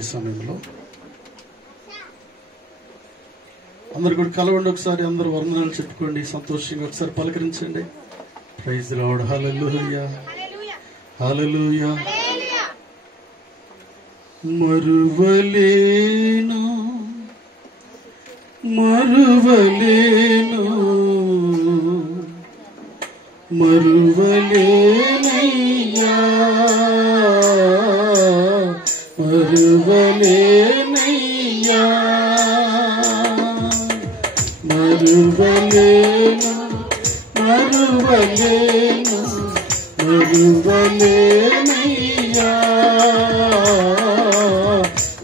ఈ సమయంలో అందరు కూడా కలవండి, ఒకసారి అందరూ వందనాలు చెప్పుకోండి, సంతోషంగా ఒకసారి పలకరించండి. Praise the Lord. Hallelujah hallelujah. మరువలేను మరువలేను మరువలేనయ్యా మరువలేనయ్యా మరువలేను మరువలేను మరువలేనయ్యా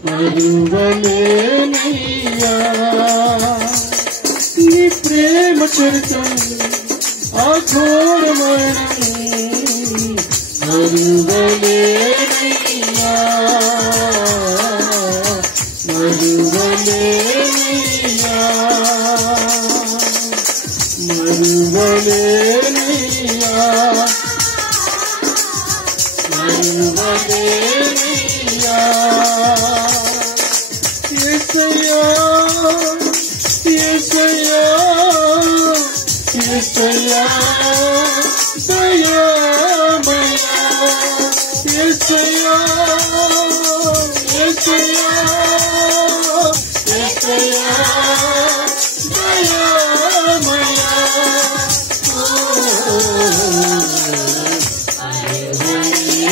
మరువలేనయ్యా. నీ ప్రేమ చరిత్రం అఘోరమైన మరువలేనయ్యా మరువలేనయ్యా మరువలేనయ్యా మరువలేనయ్యా. యేసయ్యా యేసయ్యా యేసయ్యా దయామయా యేసయ్యా యేసయ్యా యేసయ్యా దయామయా.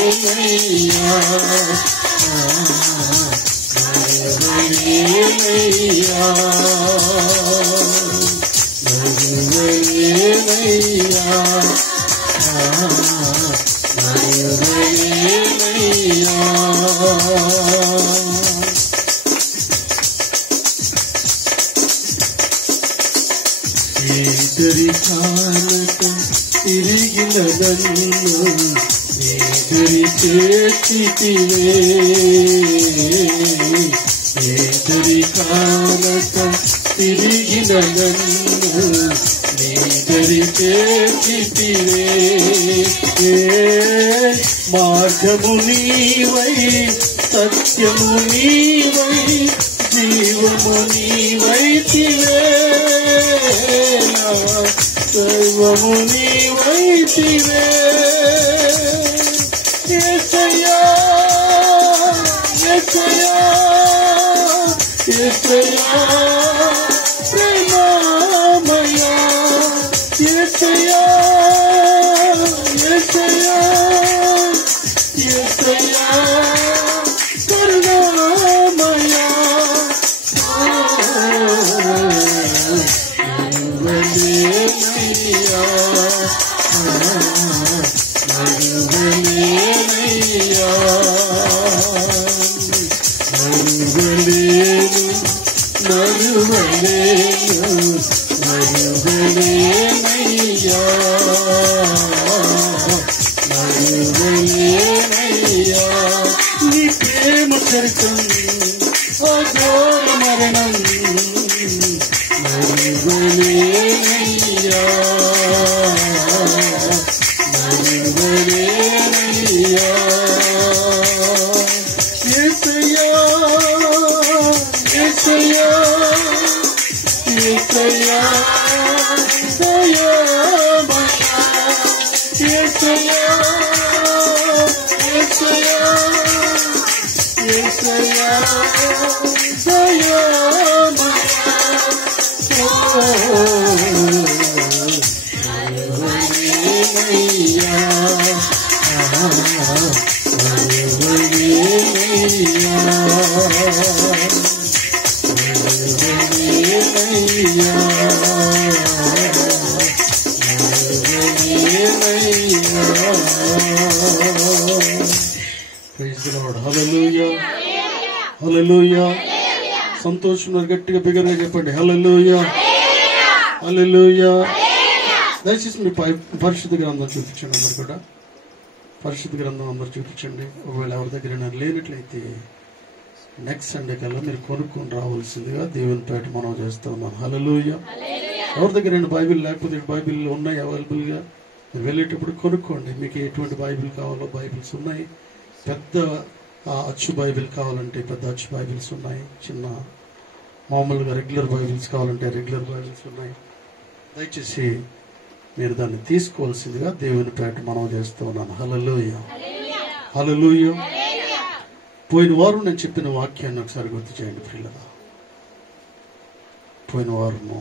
మరువలేనయ్యా మరువలేనయ్యా మరువలేనయ్యా మరువలేనయ్యా. ఏదరి కానక తిరిగిన నన్ను ఏదరి చేతివే ఏదరి కానక తిరిగిన నన్ను ఏదరి చేతివే. మార్గము నీవై సత్యము నీవై జీవము నీవైతివే సర్వము నీవైతివే. యేసయ్యా యేసయ్యా యేసయ్యా ప్రేమమయా యేసయ్యా యేసయ్యా యేసయ్యా కరుణామయా. మరువలేనయ్యా మరువలేనయ్యా మరువలేను మరువలేను మరువలేనయ్యా మరువలేనయ్యా. నీ ప్రేమ చరిత్రం అఘోర మరణం మరువలేనయ్యా మరువలేనయ్యా. యేసయ్యా యేసయ్యా యేసయ్యా దయామయా యేసయ్యా యేసయ్యా యేసయ్యా దయామయా. మరువలేనయ్యా మరువలేనయ్యా మరువలేనయ్యా మరువలేనయ్యా. Praise the Lord. Hallelujah hallelujah. సంతోషం గట్టిగా బిగ్గరగా చెప్పండి. హల్లెలూయా హల్లెలూయా. దయచేసి మీ పరిశుద్ధ గ్రంథం చూపించండి. అందరు కూడా పరిశుద్ధ గ్రంథం అందరు చూపించండి. ఒకవేళ ఎవరి దగ్గర లేనట్లయితే నెక్స్ట్ సండే కల్లా మీరు కొనుక్కొని రావాల్సిందిగా దేవుని పేట మనం చేస్తూ ఉన్నాం. హల్లెలూయా. ఎవరి దగ్గర బైబిల్ లేకపోతే బైబిల్ ఉన్నాయి అవైలబుల్గా, మీరు వెళ్ళేటప్పుడు కొనుక్కోండి. మీకు ఎటువంటి బైబిల్ కావాలో బైబిల్స్ ఉన్నాయి. పెద్ద అచ్చు బైబిల్ కావాలంటే పెద్ద అచ్చు బైబిల్స్ ఉన్నాయి, చిన్న మామూలుగా రెగ్యులర్ బైబిల్స్ కావాలంటే రెగ్యులర్ బైబిల్స్ ఉన్నాయి. దయచేసి మీరు దాన్ని తీసుకోవాల్సిందిగా దేవుని పేట మనవి చేస్తూ ఉన్నాను. హల్లెలూయా, హల్లెలూయా. పోయిన వారం నేను చెప్పిన వాక్యాన్ని ఒకసారి గుర్తు చేయండి ప్రియులారా. పోయిన వారము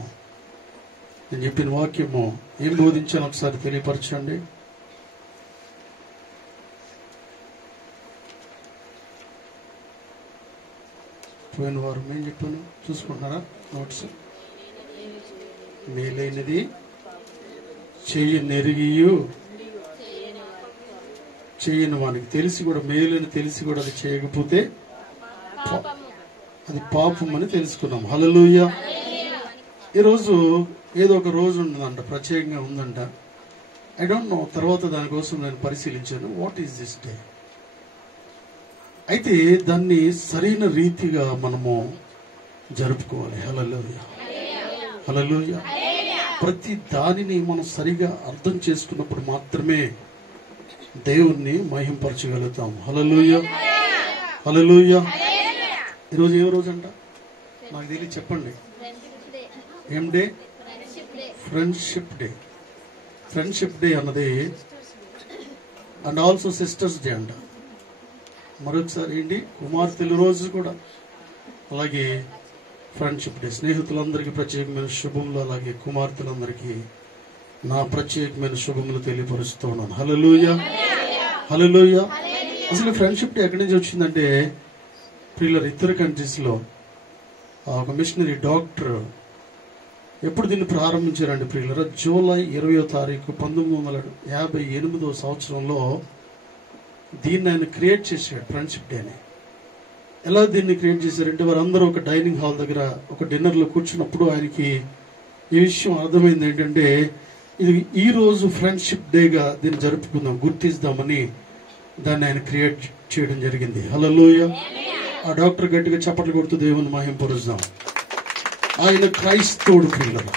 నేను చెప్పిన వాక్యము ఏం బోధించాను ఒకసారి తెలియపరచండి. పోయిన వారం ఏం చెప్పాను చూసుకుంటున్నారా నోట్స్? మేలైనది చెయ్యనెరిగియు చెయ్యని వానికి తెలిసి కూడా, మేలని తెలిసి కూడా అది చేయకపోతే అది పాపం అని తెలుసుకున్నాం. హల్లెలూయా. ఈరోజు ఏదో ఒక రోజు ఉందంట, ప్రత్యేకంగా ఉందంట. ఐ డోంట్ నో, తర్వాత దానికోసం నేను పరిశీలించాను. What is this day? అయితే దాన్ని సరైన రీతిగా మనము జరుపుకోవాలి. హల్లెలూయా, హల్లెలూయా. ప్రతి దానిని మనం సరిగా అర్థం చేసుకున్నప్పుడు మాత్రమే దేవుణ్ణి మహింపరచగలుగుతాం. హల్లెలూయా, హల్లెలూయా. ఈరోజు ఏ రోజు అంట నాకు తెలియదు, చెప్పండి. ఏం day? Friendship day. Friendship day అన్నది అండ్ ఆల్సో సిస్టర్స్ డే అంట. మరొకసారి ఏంటి, కుమార్తెల రోజు కూడా. అలాగే ఫ్రెండ్షిప్ డే. స్నేహితులందరికీ ప్రత్యేకమైన శుభములు, అలాగే కుమార్తెలందరికీ నా ప్రత్యేకమైన శుభములు తెలియపరుస్తూ ఉన్నాను. హల్లెలూయా, హల్లెలూయా. అసలు ఫ్రెండ్షిప్ డే ఎక్కడి నుంచి వచ్చిందంటే ప్రియులారా, ఇతర కంట్రీస్ లో ఒక మిషనరీ డాక్టర్ ఎప్పుడు దీన్ని ప్రారంభించారండి ప్రియులారా? జూలై 20వ తారీఖు 1958వ సంవత్సరంలో దీన్ని ఆయన క్రియేట్ చేశాడు, ఫ్రెండ్షిప్ డే అని. ఎలా దీన్ని క్రియేట్ చేశారంటే, వారందరూ ఒక డైనింగ్ హాల్ దగ్గర ఒక డిన్నర్లో కూర్చున్నప్పుడు ఆయనకి ఈ విషయం అర్థమైంది. ఏంటంటే, ఇది ఈ రోజు ఫ్రెండ్షిప్ డేగా దీన్ని జరుపుకుందాం, గుర్తిస్తామని దాన్ని ఆయన క్రియేట్ చేయడం జరిగింది. హల్లెలూయా. ఆ డాక్టర్ గట్టిగా చప్పట్లు కొడుతూ దేవుని మహింపరుద్దాం. ఆయన క్రైస్తవుడు పిల్లలు,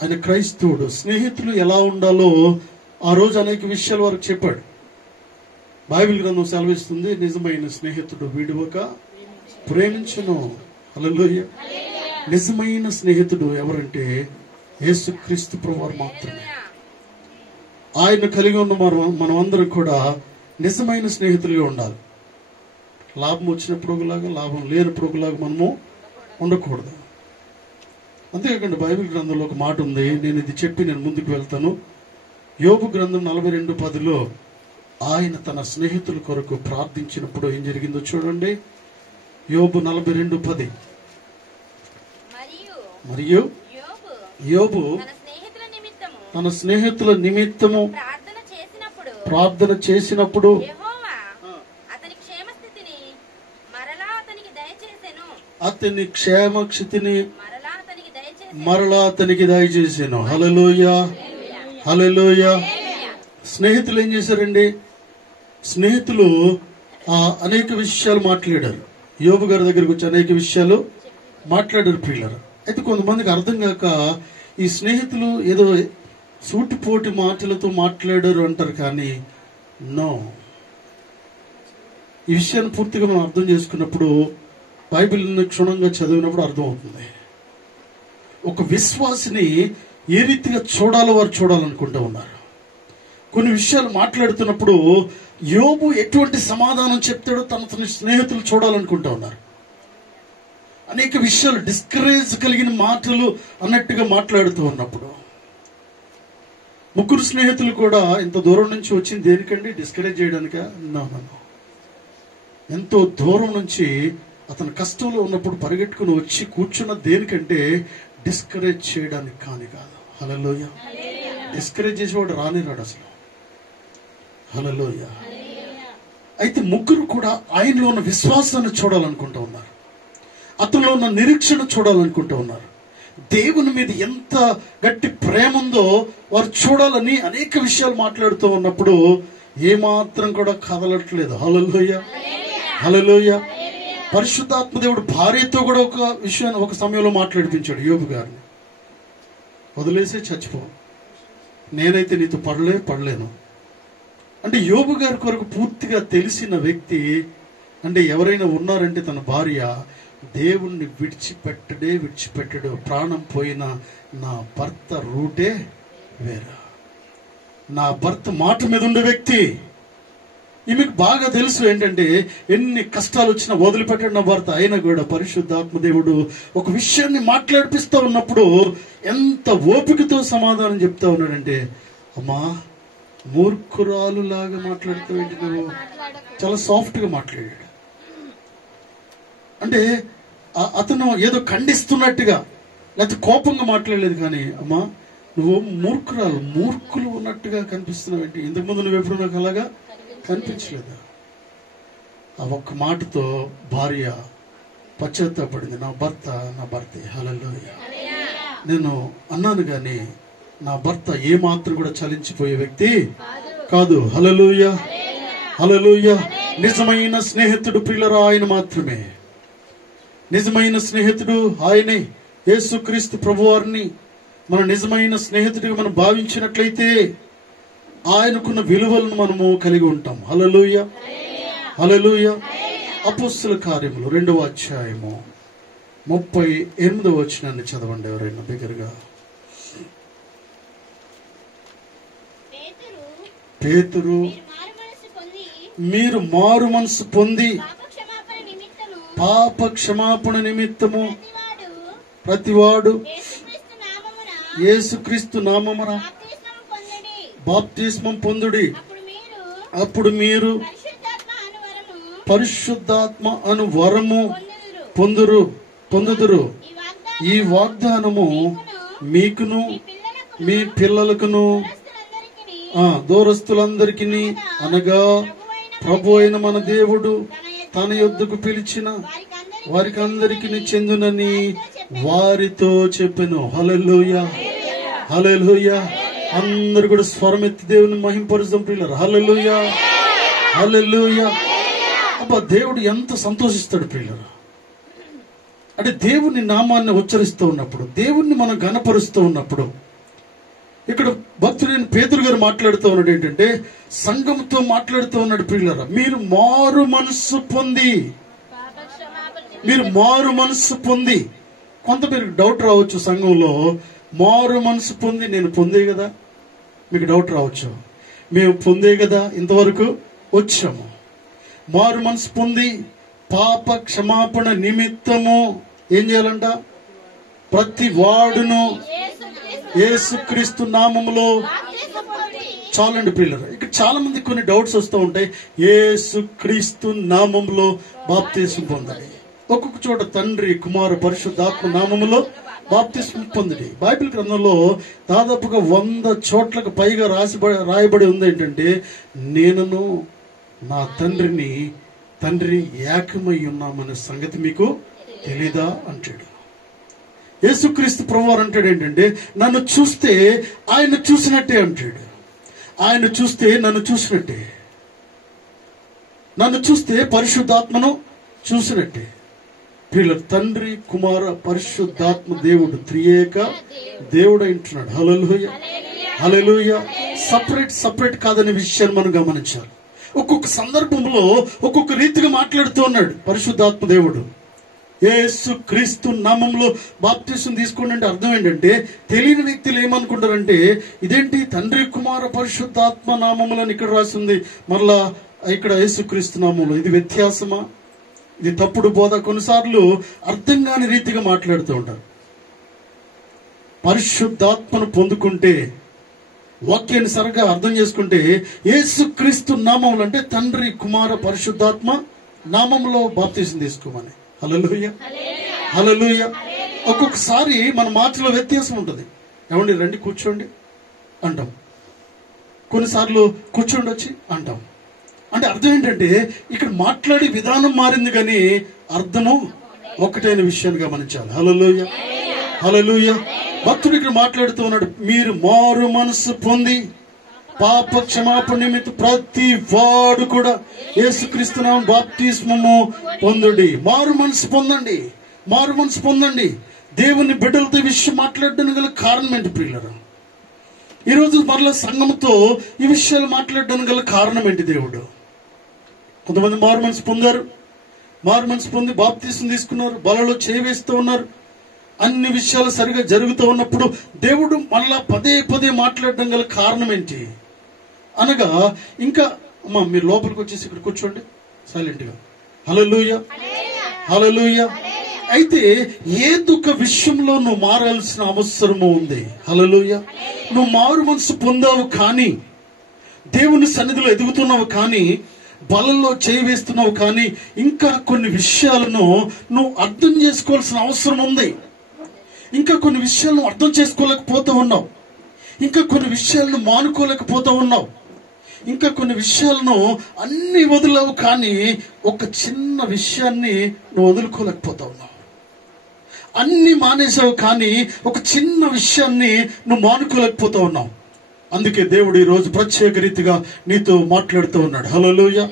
ఆయన క్రైస్తవుడు. స్నేహితులు ఎలా ఉండాలో ఆ రోజు అనేక విషయాలు వారికి చెప్పాడు. బైబిల్ గ్రంథం సెలవిస్తుంది, నిజమైన స్నేహితుడు విడువక ప్రేమించును. హల్లెలూయా. నిజమైన స్నేహితుడు ఎవరంటే యేసుక్రీస్తు ప్రభువారు మాత్రమే. ఆయన కలిగి ఉన్న మనం అందరం కూడా నిజమైన స్నేహితులుగా ఉండాలి. లాభం వచ్చినప్పుడు ఒకలాగా, లాభం లేనప్పుడు ఒకలాగా మనము ఉండకూడదు. అంతేకాకుండా బైబిల్ గ్రంథంలో ఒక మాట ఉంది, నేను ఇది చెప్పి నేను ముందుకు వెళ్తాను. యోబు గ్రంథం 42:10లో ఆయన తన స్నేహితుల కొరకు ప్రార్థించినప్పుడు ఏం జరిగిందో చూడండి. యోబు 42:10. మరియు యోబు తన స్నేహితుల నిమిత్తము ప్రార్థన చేసినప్పుడు అతని క్షేమస్థితిని మరలా అతనికి దయచేసాను. హల్లెలూయా, హల్లెలూయా. స్నేహితులు ఏం చేశారండి? స్నేహితులు అనేక విషయాలు మాట్లాడారు. యోబు గారి దగ్గరకు వచ్చి అనేక విషయాలు మాట్లాడారు ప్రియులారా. అయితే కొంతమందికి అర్థం కాక ఈ స్నేహితులు ఏదో సూటిపోటి మాటలతో మాట్లాడారు అంటారు, కానీ నో, ఈ విషయాన్ని పూర్తిగా మనం అర్థం చేసుకున్నప్పుడు, బైబిల్ని క్షుణ్ణంగా చదివినప్పుడు అర్థమవుతుంది. ఒక విశ్వాసిని ఏ రీతిగా చూడాలో వారు చూడాలనుకుంటూ ఉన్నారు. కొన్ని విషయాలు మాట్లాడుతున్నప్పుడు యోబు ఎటువంటి సమాధానం చెప్తాడో తన స్నేహితులు చూడాలనుకుంటూ ఉన్నారు. అనేక విషయాలు డిస్కరేజ్ కలిగిన మాటలు అన్నట్టుగా మాట్లాడుతూ ఉన్నప్పుడు, ముగ్గురు స్నేహితులు కూడా ఇంత దూరం నుంచి వచ్చింది దేనికండి? డిస్కరేజ్ చేయడానిక? నో. ఎంతో దూరం నుంచి అతను కష్టంలో ఉన్నప్పుడు పరిగెట్టుకుని వచ్చి కూర్చున్న దేనికంటే డిస్కరేజ్ చేయడానికి కాదు. హల్లెలూయా. డిస్కరేజ్ చేసేవాడు రానిరాడు అసలు. హల్లెలూయా. అయితే ముగ్గురు కూడా ఆయనలో ఉన్న విశ్వాసాన్ని చూడాలనుకుంటూ ఉన్నారు, అతనిలో ఉన్న నిరీక్షణ చూడాలనుకుంటూ ఉన్నారు. దేవుని మీద ఎంత గట్టి ప్రేమ ఉందో వారు చూడాలని అనేక విషయాలు మాట్లాడుతూ ఉన్నప్పుడు ఏమాత్రం కూడా కదలట్లేదు. హల్లెలూయా, హల్లెలూయా. పరిశుద్ధాత్మ దేవుడు భార్యతో కూడా ఒక విషయాన్ని ఒక సమయంలో మాట్లాడిపించాడు యోబు గారిని. వదిలేసే చచ్చిపో, నేనైతే నీతో పడలేను అంటే యోబు గారి కొరకు పూర్తిగా తెలిసిన వ్యక్తి అంటే ఎవరైనా ఉన్నారంటే తన భార్య, దేవుణ్ణి విడిచిపెట్టడు. ప్రాణం పోయిన నా భర్త రూటే వేరు, నా భర్త మాట మీద ఉండే వ్యక్తి. ఈమెకు బాగా తెలుసు ఏంటంటే ఎన్ని కష్టాలు వచ్చినా వదిలిపెట్టాడు నా భర్త. అయినా కూడా పరిశుద్ధాత్మ దేవుడు ఒక విషయాన్ని మాట్లాడిపిస్తూ ఉన్నప్పుడు ఎంత ఓపికతో సమాధానం చెప్తా ఉన్నాడంటే, అమ్మా మూర్ఖురాలు లాగా మాట్లాడుతావు ఏంటి నువ్వు? చాలా సాఫ్ట్ గా మాట్లాడాడు. అంటే అతను ఏదో ఖండిస్తున్నట్టుగా లేకపోతే కోపంగా మాట్లాడలేదు, కానీ అమ్మా నువ్వు మూర్ఖులు ఉన్నట్టుగా కనిపిస్తున్నావు ఏంటి? ఇంతకుముందు నువ్వు ఎప్పుడు నాకు అలాగా కనిపించలేదా? ఆ ఒక్క మాటతో భార్య పశ్చాత్తాపడింది. నా భర్త హల్లెలూయా. నేను అన్నాను గాని నా భర్త ఏ మాత్రం కూడా చలించిపోయే వ్యక్తి కాదు. హల్లెలూయా, హల్లెలూయా. నిజమైన స్నేహితుడు ప్రియులారా ఆయన మాత్రమే. నిజమైన స్నేహితుడు ఆయనే. యేసుక్రీస్తు ప్రభువారిని మన నిజమైన స్నేహితుడిగా మనం భావించినట్లయితే ఆయనకున్న విలువలను మనము కలిగి ఉంటాం. హల్లెలూయా, హల్లెలూయా. అపోస్తలుల కార్యములు 2వ అధ్యాయము 38వ వచనాన్ని చదవండి ఎవరైనా బిగ్గరగా. పేతురు, మీరు మారు మనసు పొంది పాప క్షమాపణ నిమిత్తము ప్రతివాడు యేసుక్రీస్తు నామమున బాప్తిస్మం పొందుడి, అప్పుడు మీరు పరిశుద్ధాత్మ అను వరము పొందుదురు. ఈ వాగ్దానము మీకును మీ పిల్లలకును దూరస్తులందరికీ అనగా ప్రభు అయిన మన దేవుడు తన యొద్దకు పిలిచిన వారికి అందరికీ చెందునని వారితో చెప్పెను. హల్లెలూయా, హల్లెలూయా. అందరు కూడా స్వరమెత్తి దేవుని మహింపరుద్దాం ప్రియులారా. హల్లెలూయా, హల్లెలూయా. అబ్బా దేవుడు ఎంత సంతోషిస్తాడు ప్రియులారా. అంటే దేవుని నామాన్ని ఉచ్చరిస్తూ ఉన్నప్పుడు, దేవుణ్ణి మనం ఘనపరుస్తూ ఉన్నప్పుడు, ఇక్కడ భక్తుడైన పేతురు గారు మాట్లాడుతూ ఉన్నాడు ఏంటంటే సంఘంతో మాట్లాడుతూ ఉన్నాడు ప్రియులారా. మీరు మారు మనస్సు పొంది కొంత మీరు డౌట్ రావచ్చు సంఘంలో, మారు మనసు పొంది నేను పొందే కదా, మీకు డౌట్ రావచ్చు. మేము పొందే కదా ఇంతవరకు వచ్చాము. మారు మనసు పొంది పాప క్షమాపణ నిమిత్తము ఏం చేయాలంట? ప్రతి వాడును యేసుక్రీస్తు నామములో. చాలండి పిల్లలు, ఇక్కడ చాలా మంది కొన్ని డౌట్స్ వస్తూ ఉంటాయి. యేసుక్రీస్తు నామములో బాప్తిస్మం పొందండి. ఒక్కొక్క చోట తండ్రి కుమార పరిశుద్ధాత్మ నామములో బాప్తిస్మం పొందండి. బైబిల్ గ్రంథంలో దాదాపుగా 100 చోట్లకు పైగా రాయబడి ఉంది ఏంటంటే నేనును నా తండ్రి ఏకమై ఉన్నామనే సంగతి మీకు తెలీదా అంటాడు. యేసుక్రీస్తు ప్రభువారు అంటాడు ఏంటంటే నన్ను చూస్తే ఆయన చూసినట్టే అంటాడు. ఆయన చూస్తే నన్ను చూసినట్టే, నన్ను చూస్తే పరిశుద్ధాత్మను చూసినట్టే. వీళ్ళ తండ్రి కుమార పరిశుద్ధాత్మ దేవుడు త్రియేక దేవుడు అంటున్నాడు. హల్లెలూయా, హల్లెలూయా. సపరేట్ కాదనే విషయాన్ని మనం గమనించాలి. ఒక్కొక్క సందర్భంలో ఒక్కొక్క రీతిగా మాట్లాడుతూ ఉన్నాడు పరిశుద్ధాత్మ దేవుడు. యేసుక్రీస్తు నామంలో బాప్తిసం తీసుకోండి అంటే అర్థం ఏంటంటే తెలియని వ్యక్తులు ఏమనుకుంటారంటే ఇదేంటి తండ్రి కుమార పరిశుద్ధాత్మ నామములని ఇక్కడ రాసింది, మరలా ఇక్కడ యేసుక్రీస్తు నామంలో. ఇది వ్యత్యాసమా? ఇది తప్పుడు బోధ. కొన్నిసార్లు అర్థం కాని రీతిగా మాట్లాడుతూ ఉంటారు. పరిశుద్ధాత్మను పొందుకుంటే వాక్యాన్ని సరిగ్గా అర్థం చేసుకుంటే యేసుక్రీస్తు నామములు అంటే తండ్రి కుమార పరిశుద్ధాత్మ నామంలో బాప్తిసం తీసుకోమని. హల్లెలూయా, హల్లెలూయా. ఒక్కొక్కసారి మన మాటలో వ్యత్యాసం ఉంటుంది. ఏమండి రండి కూర్చోండి అంటాం, కొన్నిసార్లు కూర్చోండి వచ్చి అంటాం. అంటే అర్థం ఏంటంటే ఇక్కడ మాట్లాడే విధానం మారింది కానీ అర్థము ఒక్కటైన విషయాన్ని గమనించాలి. హల్లెలూయా, హల్లెలూయా. భక్తుడు ఇక్కడ మాట్లాడుతూ ఉన్నాడు, మీరు మారు మనసు పొంది పాప క్షమాపణ నిమిత్తం ప్రతి వాడు కూడా యేసుక్రీస్తు నామమున బాప్తిస్మము పొందుడి. మారు మనసు పొందండి, మారు మనసు పొందండి. దేవుని బిడ్డలతో విషయం మాట్లాడడానికి గల కారణం ఏంటి ప్రియులారా? ఈరోజు మరలా సంఘంతో ఈ విషయాలు మాట్లాడడానికి గల కారణం ఏంటి? దేవుడు కొంతమంది మారు మనసు పొందారు, మారు మనసు పొంది బాప్తీసం తీసుకున్నారు, బలలో చేవేస్తూ ఉన్నారు. అన్ని విషయాలు సరిగా జరుగుతూ ఉన్నప్పుడు దేవుడు మళ్ళా పదే పదే మాట్లాడడం గల కారణం ఏంటి అనగా, ఇంకా అమ్మా మీరు లోపలికి వచ్చేసి ఇక్కడ కూర్చోండి సైలెంట్గా. హల్లెలూయా, హల్లెలూయా. అయితే ఏదొక విషయంలో నువ్వు మారాల్సిన అవసరము ఉంది. హల్లెలూయా. నువ్వు మారు మనసు పొందావు కానీ, దేవుని సన్నిధిలో ఎదుగుతున్నావు కానీ, బలంలో చేవేస్తున్నావు కానీ, ఇంకా కొన్ని విషయాలను నువ్వు అర్థం చేసుకోవాల్సిన అవసరం ఉంది. ఇంకా కొన్ని విషయాలను అర్థం చేసుకోలేకపోతూ ఉన్నావు, ఇంకా కొన్ని విషయాలను మానుకోలేకపోతూ ఉన్నావు, ఇంకా కొన్ని విషయాలను అన్ని వదిలేవు కానీ ఒక చిన్న విషయాన్ని నువ్వు వదులుకోలేకపోతా ఉన్నావు. అన్ని మానేసావు కానీ ఒక చిన్న విషయాన్ని నువ్వు మానుకోలేకపోతా ఉన్నావు. అందుకే దేవుడు ఈ రోజు ప్రత్యేక రీతిగా నీతో మాట్లాడుతూ ఉన్నాడు. హల్లెలూయా,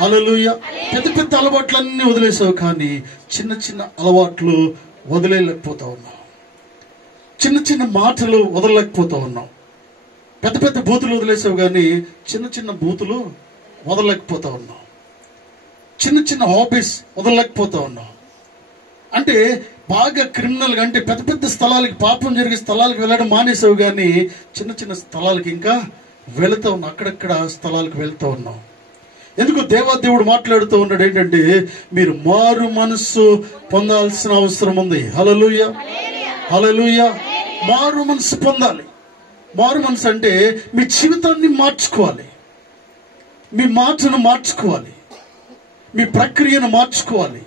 హల్లెలూయా. పెద్ద పెద్ద అలవాట్లన్నీ వదిలేసావు కానీ చిన్న చిన్న అలవాట్లు వదిలేయలేకపోతా ఉన్నావు. చిన్న చిన్న మాటలు వదలలేకపోతా ఉన్నావు. పెద్ద పెద్ద బూతులు వదిలేసావు కానీ చిన్న చిన్న బూతులు వదలలేకపోతా ఉన్నావు. చిన్న చిన్న హాబీస్ వదలలేకపోతా ఉన్నావు. అంటే బాగా క్రిమినల్గా, అంటే పెద్ద పెద్ద స్థలాలకి, పాపం జరిగే స్థలాలకు వెళ్ళడం మానేసావు కానీ చిన్న చిన్న స్థలాలకి ఇంకా వెళుతూ ఉన్నావు. అక్కడక్కడ స్థలాలకు వెళ్తూ ఉన్నావు. ఎందుకు? దేవాదేవుడు మాట్లాడుతూ ఉన్నాడు ఏంటంటే, మీరు మారు మనస్సు పొందాల్సిన అవసరం ఉంది. హల్లెలూయా, హల్లెలూయా. మారు మనసు పొందాలి. మారు మనసు అంటే మీ జీవితాన్ని మార్చుకోవాలి, మీ మాటను మార్చుకోవాలి, మీ ప్రక్రియను మార్చుకోవాలి,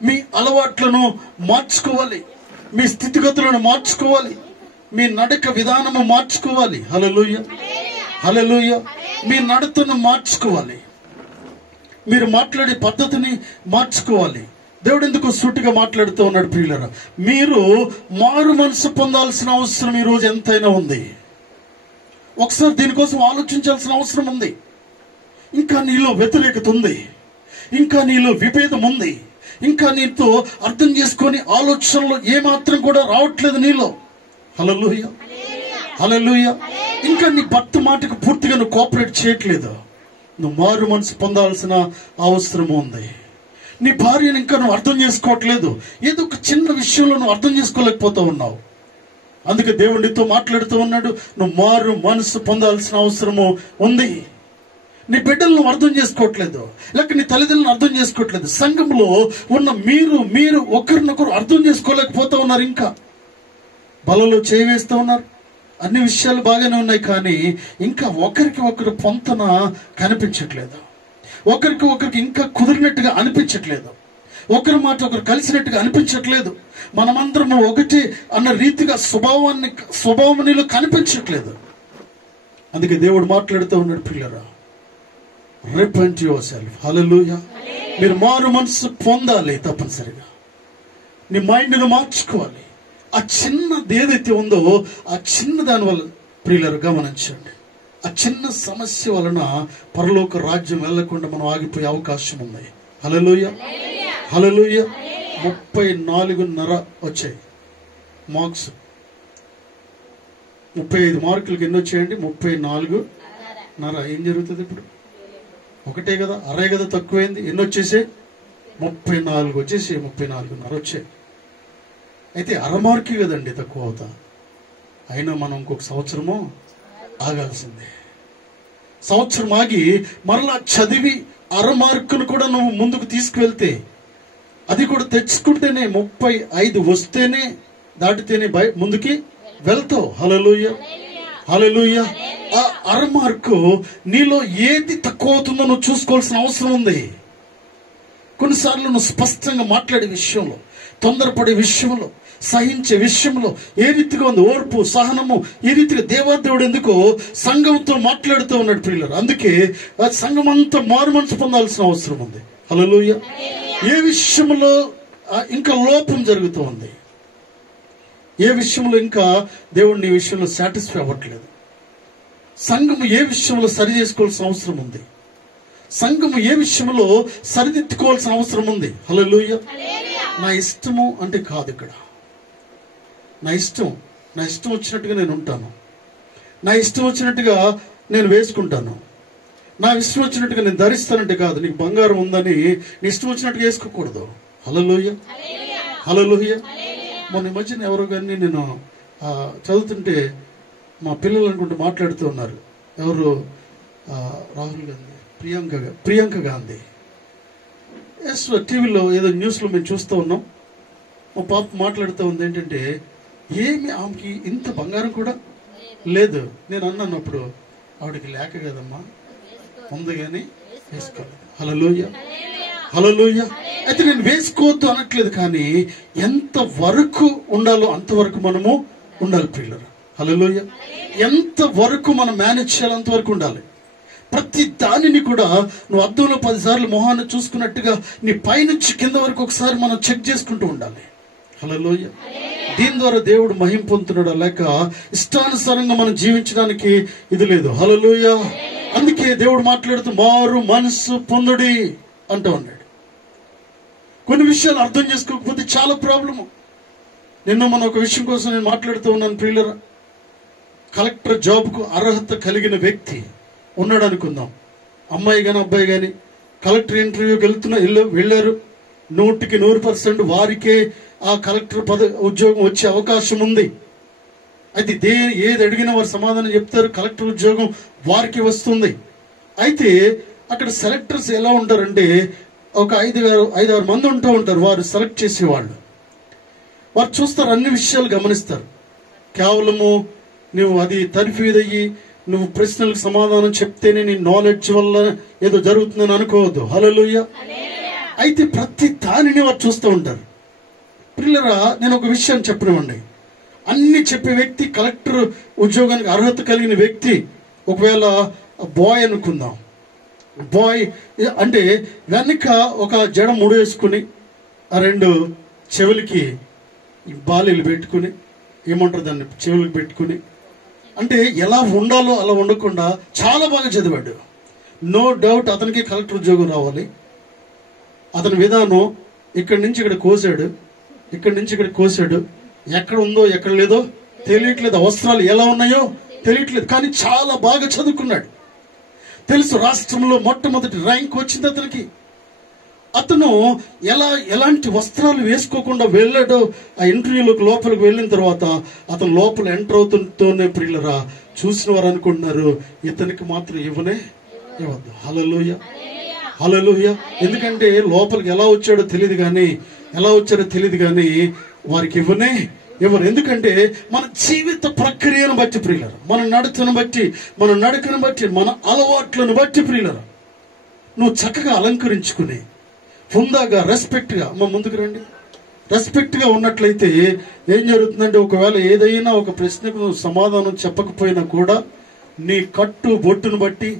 మీ అలవాట్లను మార్చుకోవాలి, మీ స్థితిగతులను మార్చుకోవాలి, మీ నడక విధానము మార్చుకోవాలి. హల్లెలూయా, హల్లెలూయా. మీ నడతను మార్చుకోవాలి, మీరు మాట్లాడే పద్ధతిని మార్చుకోవాలి. దేవుడు ఎందుకు సూటిగా మాట్లాడుతూ ఉన్నాడు ప్రియులారా? మీరు మారు మనసు పొందాల్సిన అవసరం ఈ రోజు ఎంతైనా ఉంది. ఒకసారి దీనికోసం ఆలోచించాల్సిన అవసరం ఉంది. ఇంకా నీలో వ్యతిరేకత ఉంది, ఇంకా నీలో విభేదం ఉంది, ఇంకా నీతో అర్థం చేసుకొని ఆలోచనలు ఏమాత్రం కూడా రావట్లేదు నీలో. హల్లెలూయా, హల్లెలూయా. ఇంకా నీ భర్త మాటకు పూర్తిగా నువ్వు కోఆపరేట్ చేయట్లేదు. నువ్వు మారు మనసు పొందాల్సిన అవసరం ఉంది. నీ భార్యను ఇంకా నువ్వు అర్థం చేసుకోవట్లేదు. ఏదో ఒక చిన్న విషయంలో నువ్వు అర్థం చేసుకోలేకపోతూ ఉన్నావు. అందుకే దేవుడు నీతో మాట్లాడుతూ ఉన్నాడు, నువ్వు మారు మనసు పొందాల్సిన అవసరము ఉంది. నీ బిడ్డలను నువ్వు అర్థం చేసుకోవట్లేదు, లేక నీ తల్లిదండ్రులను అర్థం చేసుకోవట్లేదు. సంఘంలో ఉన్న మీరు ఒకరినొకరు అర్థం చేసుకోలేకపోతూ ఉన్నారు. ఇంకా బలలో చేవేస్తూ ఉన్నారు. అన్ని విషయాలు బాగానే ఉన్నాయి కానీ ఇంకా ఒకరికి ఒకరు పొంతన కనిపించట్లేదు. ఒకరికి ఒకరికి ఇంకా కుదిరినట్టుగా అనిపించట్లేదు. ఒకరి మాట ఒకరు కలిసినట్టుగా అనిపించట్లేదు. మనమందరము ఒకటి అన్న రీతిగా స్వభావం నీలో కనిపించట్లేదు. అందుకే దేవుడు మాట్లాడుతూ ఉన్నాడు, పిల్లరా, రిపెంట్ యువర్ సెల్ఫ్. హల్లెలూయా. మీరు మారు మనసు పొందాలి తప్పనిసరిగా. నీ మైండ్ను మార్చుకోవాలి. ఆ చిన్నది ఏదైతే ఉందో ఆ చిన్న దాని వల్ల ప్రియులారా గమనించండి, ఆ చిన్న సమస్య వలన పరలోక రాజ్యం వెళ్లకుండా మనం ఆగిపోయే అవకాశం ఉంది. హల్లెలూయా, హల్లెలూయా. 34.5 వచ్చాయి మార్క్స్. 35 మార్కులకి ఎన్ని వచ్చాయండి? 34.5. ఏం జరుగుతుంది ఇప్పుడు? ఒకటే కదా, అరే కదా తక్కువైంది. ఎన్ని వచ్చేసాయి? 34 వచ్చేసి 34.5 వచ్చాయి. అయితే అరమార్కి కదండి తక్కువ అవుతా. అయినా మనం ఇంకొక సంవత్సరము ఆగాల్సిందే. సంవత్సరం ఆగి మరలా చదివి అరమార్కును కూడా నువ్వు ముందుకు తీసుకువెళ్తే, అది కూడా తెచ్చుకుంటేనే 35 వస్తేనే దాటితేనే ముందుకి వెళ్తావు. హల్లెలూయా, హల్లెలూయా. ఆ అరమార్కు నీలో ఏది తక్కువ అవుతుందో నువ్వు చూసుకోవాల్సిన అవసరం ఉంది. కొన్నిసార్లు నువ్వు స్పష్టంగా మాట్లాడే విషయంలో, తొందరపడే విషయంలో, సహించే విషయంలో ఏ రీతిగా ఉంది ఓర్పు, సహనము, ఈ రీతిగా దేవాదేవుడు ఎందుకో సంఘంతో మాట్లాడుతూ ఉన్నాడు ప్రియులారా. అందుకే సంఘం అంతా మారు మనసు పొందాల్సిన అవసరం ఉంది. హల్లెలూయా. ఏ విషయంలో ఇంకా లోపం జరుగుతూ ఉంది, ఏ విషయంలో ఇంకా దేవుడిని ఈ విషయంలో సాటిస్ఫై అవ్వట్లేదు, సంఘము ఏ విషయంలో సరి చేసుకోవాల్సిన అవసరం ఉంది, సంఘము ఏ విషయంలో సరిదిద్దుకోవాల్సిన అవసరం ఉంది. హల్లెలూయా. నా ఇష్టము అంటే కాదు ఇక్కడ. నా ఇష్టం వచ్చినట్టుగా నేను ఉంటాను. నా ఇష్టం వచ్చినట్టుగా నేను వేసుకుంటాను, నా ఇష్టం వచ్చినట్టుగా నేను ధరిస్తానంటే కాదు. నీకు బంగారం ఉందని నీ ఇష్టం వచ్చినట్టుగా వేసుకోకూడదు. హల్లెలూయా, హల్లెలూయా. మొన్న మధ్యన ఎవరో కానీ నేను చదువుతుంటే మా పిల్లలు అనుకుంటూ మాట్లాడుతూ ఉన్నారు. ఎవరు? రాహుల్ గాంధీ, ప్రియాంక గాంధీ. ఎస్, టీవీలో ఏదో న్యూస్లో మేము చూస్తూ ఉన్నాం. మా పాప మాట్లాడుతూ ఉంది ఏంటంటే, ఏమి ఆమెకి ఇంత బంగారం కూడా లేదు. నేను అన్నాను అప్పుడు, ఆవిడకి లేక కదమ్మా, ఉంది కానీ వేసుకోలేదు. హల్లెలూయా, హల్లెలూయా. అయితే నేను వేసుకోవద్దు అనట్లేదు, కానీ ఎంత వరకు ఉండాలో అంతవరకు మనము ఉండాలి ప్రియులారా. హల్లెలూయా. ఎంత వరకు మనం మేనేజ్ చేయాలి అంతవరకు ఉండాలి. ప్రతి దానిని కూడా నువ్వు అద్దంలో 10 సార్లు మొహాన్ని చూసుకున్నట్టుగా నీ పైనుంచి కింద వరకు ఒకసారి మనం చెక్ చేసుకుంటూ ఉండాలి. హల్లెలూయా. దీని ద్వారా దేవుడు మహిమ పొందుతున్నాడా లేక ఇష్టానుసారంగా మనం జీవించడానికి ఇది లేదు. హల్లెలూయా. అందుకే దేవుడు మాట్లాడుతూ మారు మనసు పొందుడి అంటూ ఉన్నాడు. కొన్ని విషయాలు అర్థం చేసుకోకపోతే చాలా ప్రాబ్లము. నిన్న మన ఒక విషయం కోసం నేను మాట్లాడుతూ ఉన్నాను ప్రియులరా. కలెక్టర్ జాబ్కు అర్హత కలిగిన వ్యక్తి ఉన్నాడు అనుకుందాం. అమ్మాయి కానీ అబ్బాయి కానీ కలెక్టర్ ఇంటర్వ్యూకి వెళ్ళారు. 100% వారికే ఆ కలెక్టర్ ఉద్యోగం వచ్చే అవకాశం ఉంది. అయితే ఏది అడిగినా వారు సమాధానం చెప్తారు. కలెక్టర్ ఉద్యోగం వారికి వస్తుంది. అయితే అక్కడ సెలెక్టర్స్ ఎలా ఉంటారంటే, ఒక 5-6 మంది ఉంటూ ఉంటారు. వారు సెలెక్ట్ చేసేవాళ్ళు. వారు చూస్తారు, అన్ని విషయాలు గమనిస్తారు. కేవలము నువ్వు అది తర్ఫీదయ్యి నువ్వు ప్రశ్నలకు సమాధానం చెప్తేనే నీ నాలెడ్జ్ వల్ల ఏదో జరుగుతుందని అనుకోవద్దు. హల్లెలూయా. అయితే ప్రతి దానిని వారు చూస్తూ ఉంటారు. పిల్లరా, నేను ఒక విషయాన్ని చెప్పనివ్వండి. అన్ని చెప్పే వ్యక్తి, కలెక్టర్ ఉద్యోగానికి అర్హత కలిగిన వ్యక్తి, ఒకవేళ బాయ్ అనుకుందాం. బాయ్ అంటే వెనక ఒక జడ ముడి వేసుకుని, ఆ 2 చెవులకి బాలీలు పెట్టుకుని, ఏమంటారు దాన్ని, చెవులకు పెట్టుకుని, అంటే ఎలా ఉండాలో అలా ఉండకుండా చాలా బాగా చదివాడు. నో డౌట్ అతనికి కలెక్టర్ ఉద్యోగం రావాలి. అతని విధానం ఇక్కడి నుంచి ఇక్కడ కోసాడు, ఇక్కడి నుంచి ఇక్కడ కోసాడు. ఎక్కడ ఉందో ఎక్కడ లేదో తెలియట్లేదు. వస్త్రాలు ఎలా ఉన్నాయో తెలియట్లేదు. కానీ చాలా బాగా చదువుకున్నాడు. తెలుసు, రాష్ట్రంలో మొట్టమొదటి ర్యాంక్ వచ్చింది అతనికి. అతను ఎలాంటి వస్త్రాలు వేసుకోకుండా వెళ్ళాడో ఆ ఇంటర్వ్యూలోకి లోపలికి వెళ్ళిన తర్వాత అతను లోపల ఎంటర్ అవుతుంటూనే ప్రియులరా చూసిన వారు అనుకుంటున్నారు, ఇతనికి మాత్రం ఇవ్వద్దు. హల్లెలూయా, హల్లెలూయా. ఎందుకంటే లోపలికి ఎలా వచ్చాడో తెలియదు కానీ వారికి ఎవరు. ఎందుకంటే మన జీవిత ప్రక్రియను బట్టి ప్రియులరా, మన నడకను బట్టి, మన అలవాట్లను బట్టి ప్రియులరా, నువ్వు చక్కగా అలంకరించుకుని హుందాగా, రెస్పెక్ట్గా, ముందుకు రండి, రెస్పెక్ట్గా ఉన్నట్లయితే ఏం జరుగుతుందంటే, ఒకవేళ ఏదైనా ఒక ప్రశ్నకు నువ్వు సమాధానం చెప్పకపోయినా కూడా నీ కట్టు బొట్టును బట్టి,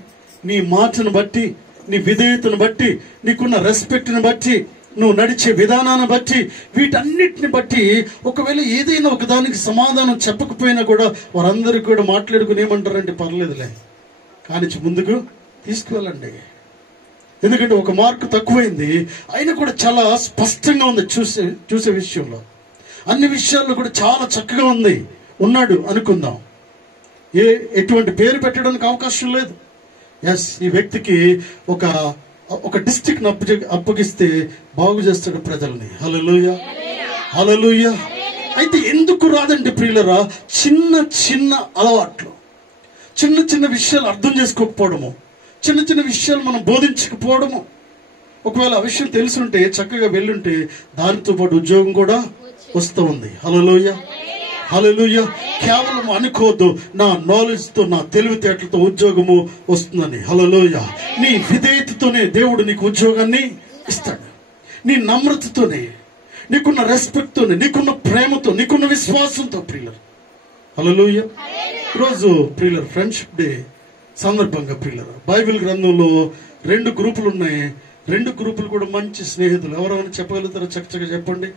నీ మాటను బట్టి, నీ విధేయతను బట్టి, నీకున్న రెస్పెక్ట్ని బట్టి, నువ్వు నడిచే విధానాన్ని బట్టి, వీటన్నిటిని బట్టి ఒకవేళ ఏదైనా ఒకదానికి సమాధానం చెప్పకపోయినా కూడా వారందరికీ కూడా మాట్లాడుకుని ఏమంటారంటే, పర్లేదులే కానీ ముందుకు తీసుకువెళ్ళండి. ఎందుకంటే ఒక మార్కు తక్కువైంది, అయినా కూడా చాలా స్పష్టంగా ఉంది చూసే విషయంలో. అన్ని విషయాల్లో కూడా చాలా చక్కగా ఉన్నాడు అనుకుందాం. ఎటువంటి పేరు పెట్టడానికి అవకాశం లేదు. ఎస్, ఈ వ్యక్తికి ఒక డిస్ట్రిక్ట్ అప్పగిస్తే బాగు చేస్తాడు ప్రజల్ని. హల్లెలూయా, హల్లెలూయా. అయితే ఎందుకు రాదండి ప్రియులరా, చిన్న అలవాట్లు, చిన్న విషయాలు అర్థం చేసుకోకపోవడము, చిన్న విషయాలు మనం బోధించకపోవడము. ఒకవేళ ఆ విషయం తెలుసుంటే చక్కగా వెళ్ళుంటే దానితో పాటు ఉద్యోగం కూడా వస్తూ ఉంది. హల్లెలూయా, హల్లెలూయా. కేవలం అనుకోవద్దు, నా నాలెడ్జ్ తో, నా తెలివితేటలతో ఉద్యోగము వస్తుందని. హల్లెలూయా. నీ విధేయతతోనే దేవుడు నీకు ఉద్యోగాన్ని ఇస్తాడు. నీ నమ్రతతోనే, నీకున్న రెస్పెక్ట్ తోనే, నీకున్న ప్రేమతో, నీకున్న విశ్వాసంతో ప్రియులర్. హల్లెలూయా. ఈరోజు ప్రియులర్ ఫ్రెండ్షిప్ డే సందర్భంగా ప్రియులర్, బైబిల్ గ్రంథంలో 2 గ్రూపులు ఉన్నాయి. 2 గ్రూపులు కూడా మంచి స్నేహితులు. ఎవరైనా చెప్పగలుగుతారో చక్కగా చెప్పండి.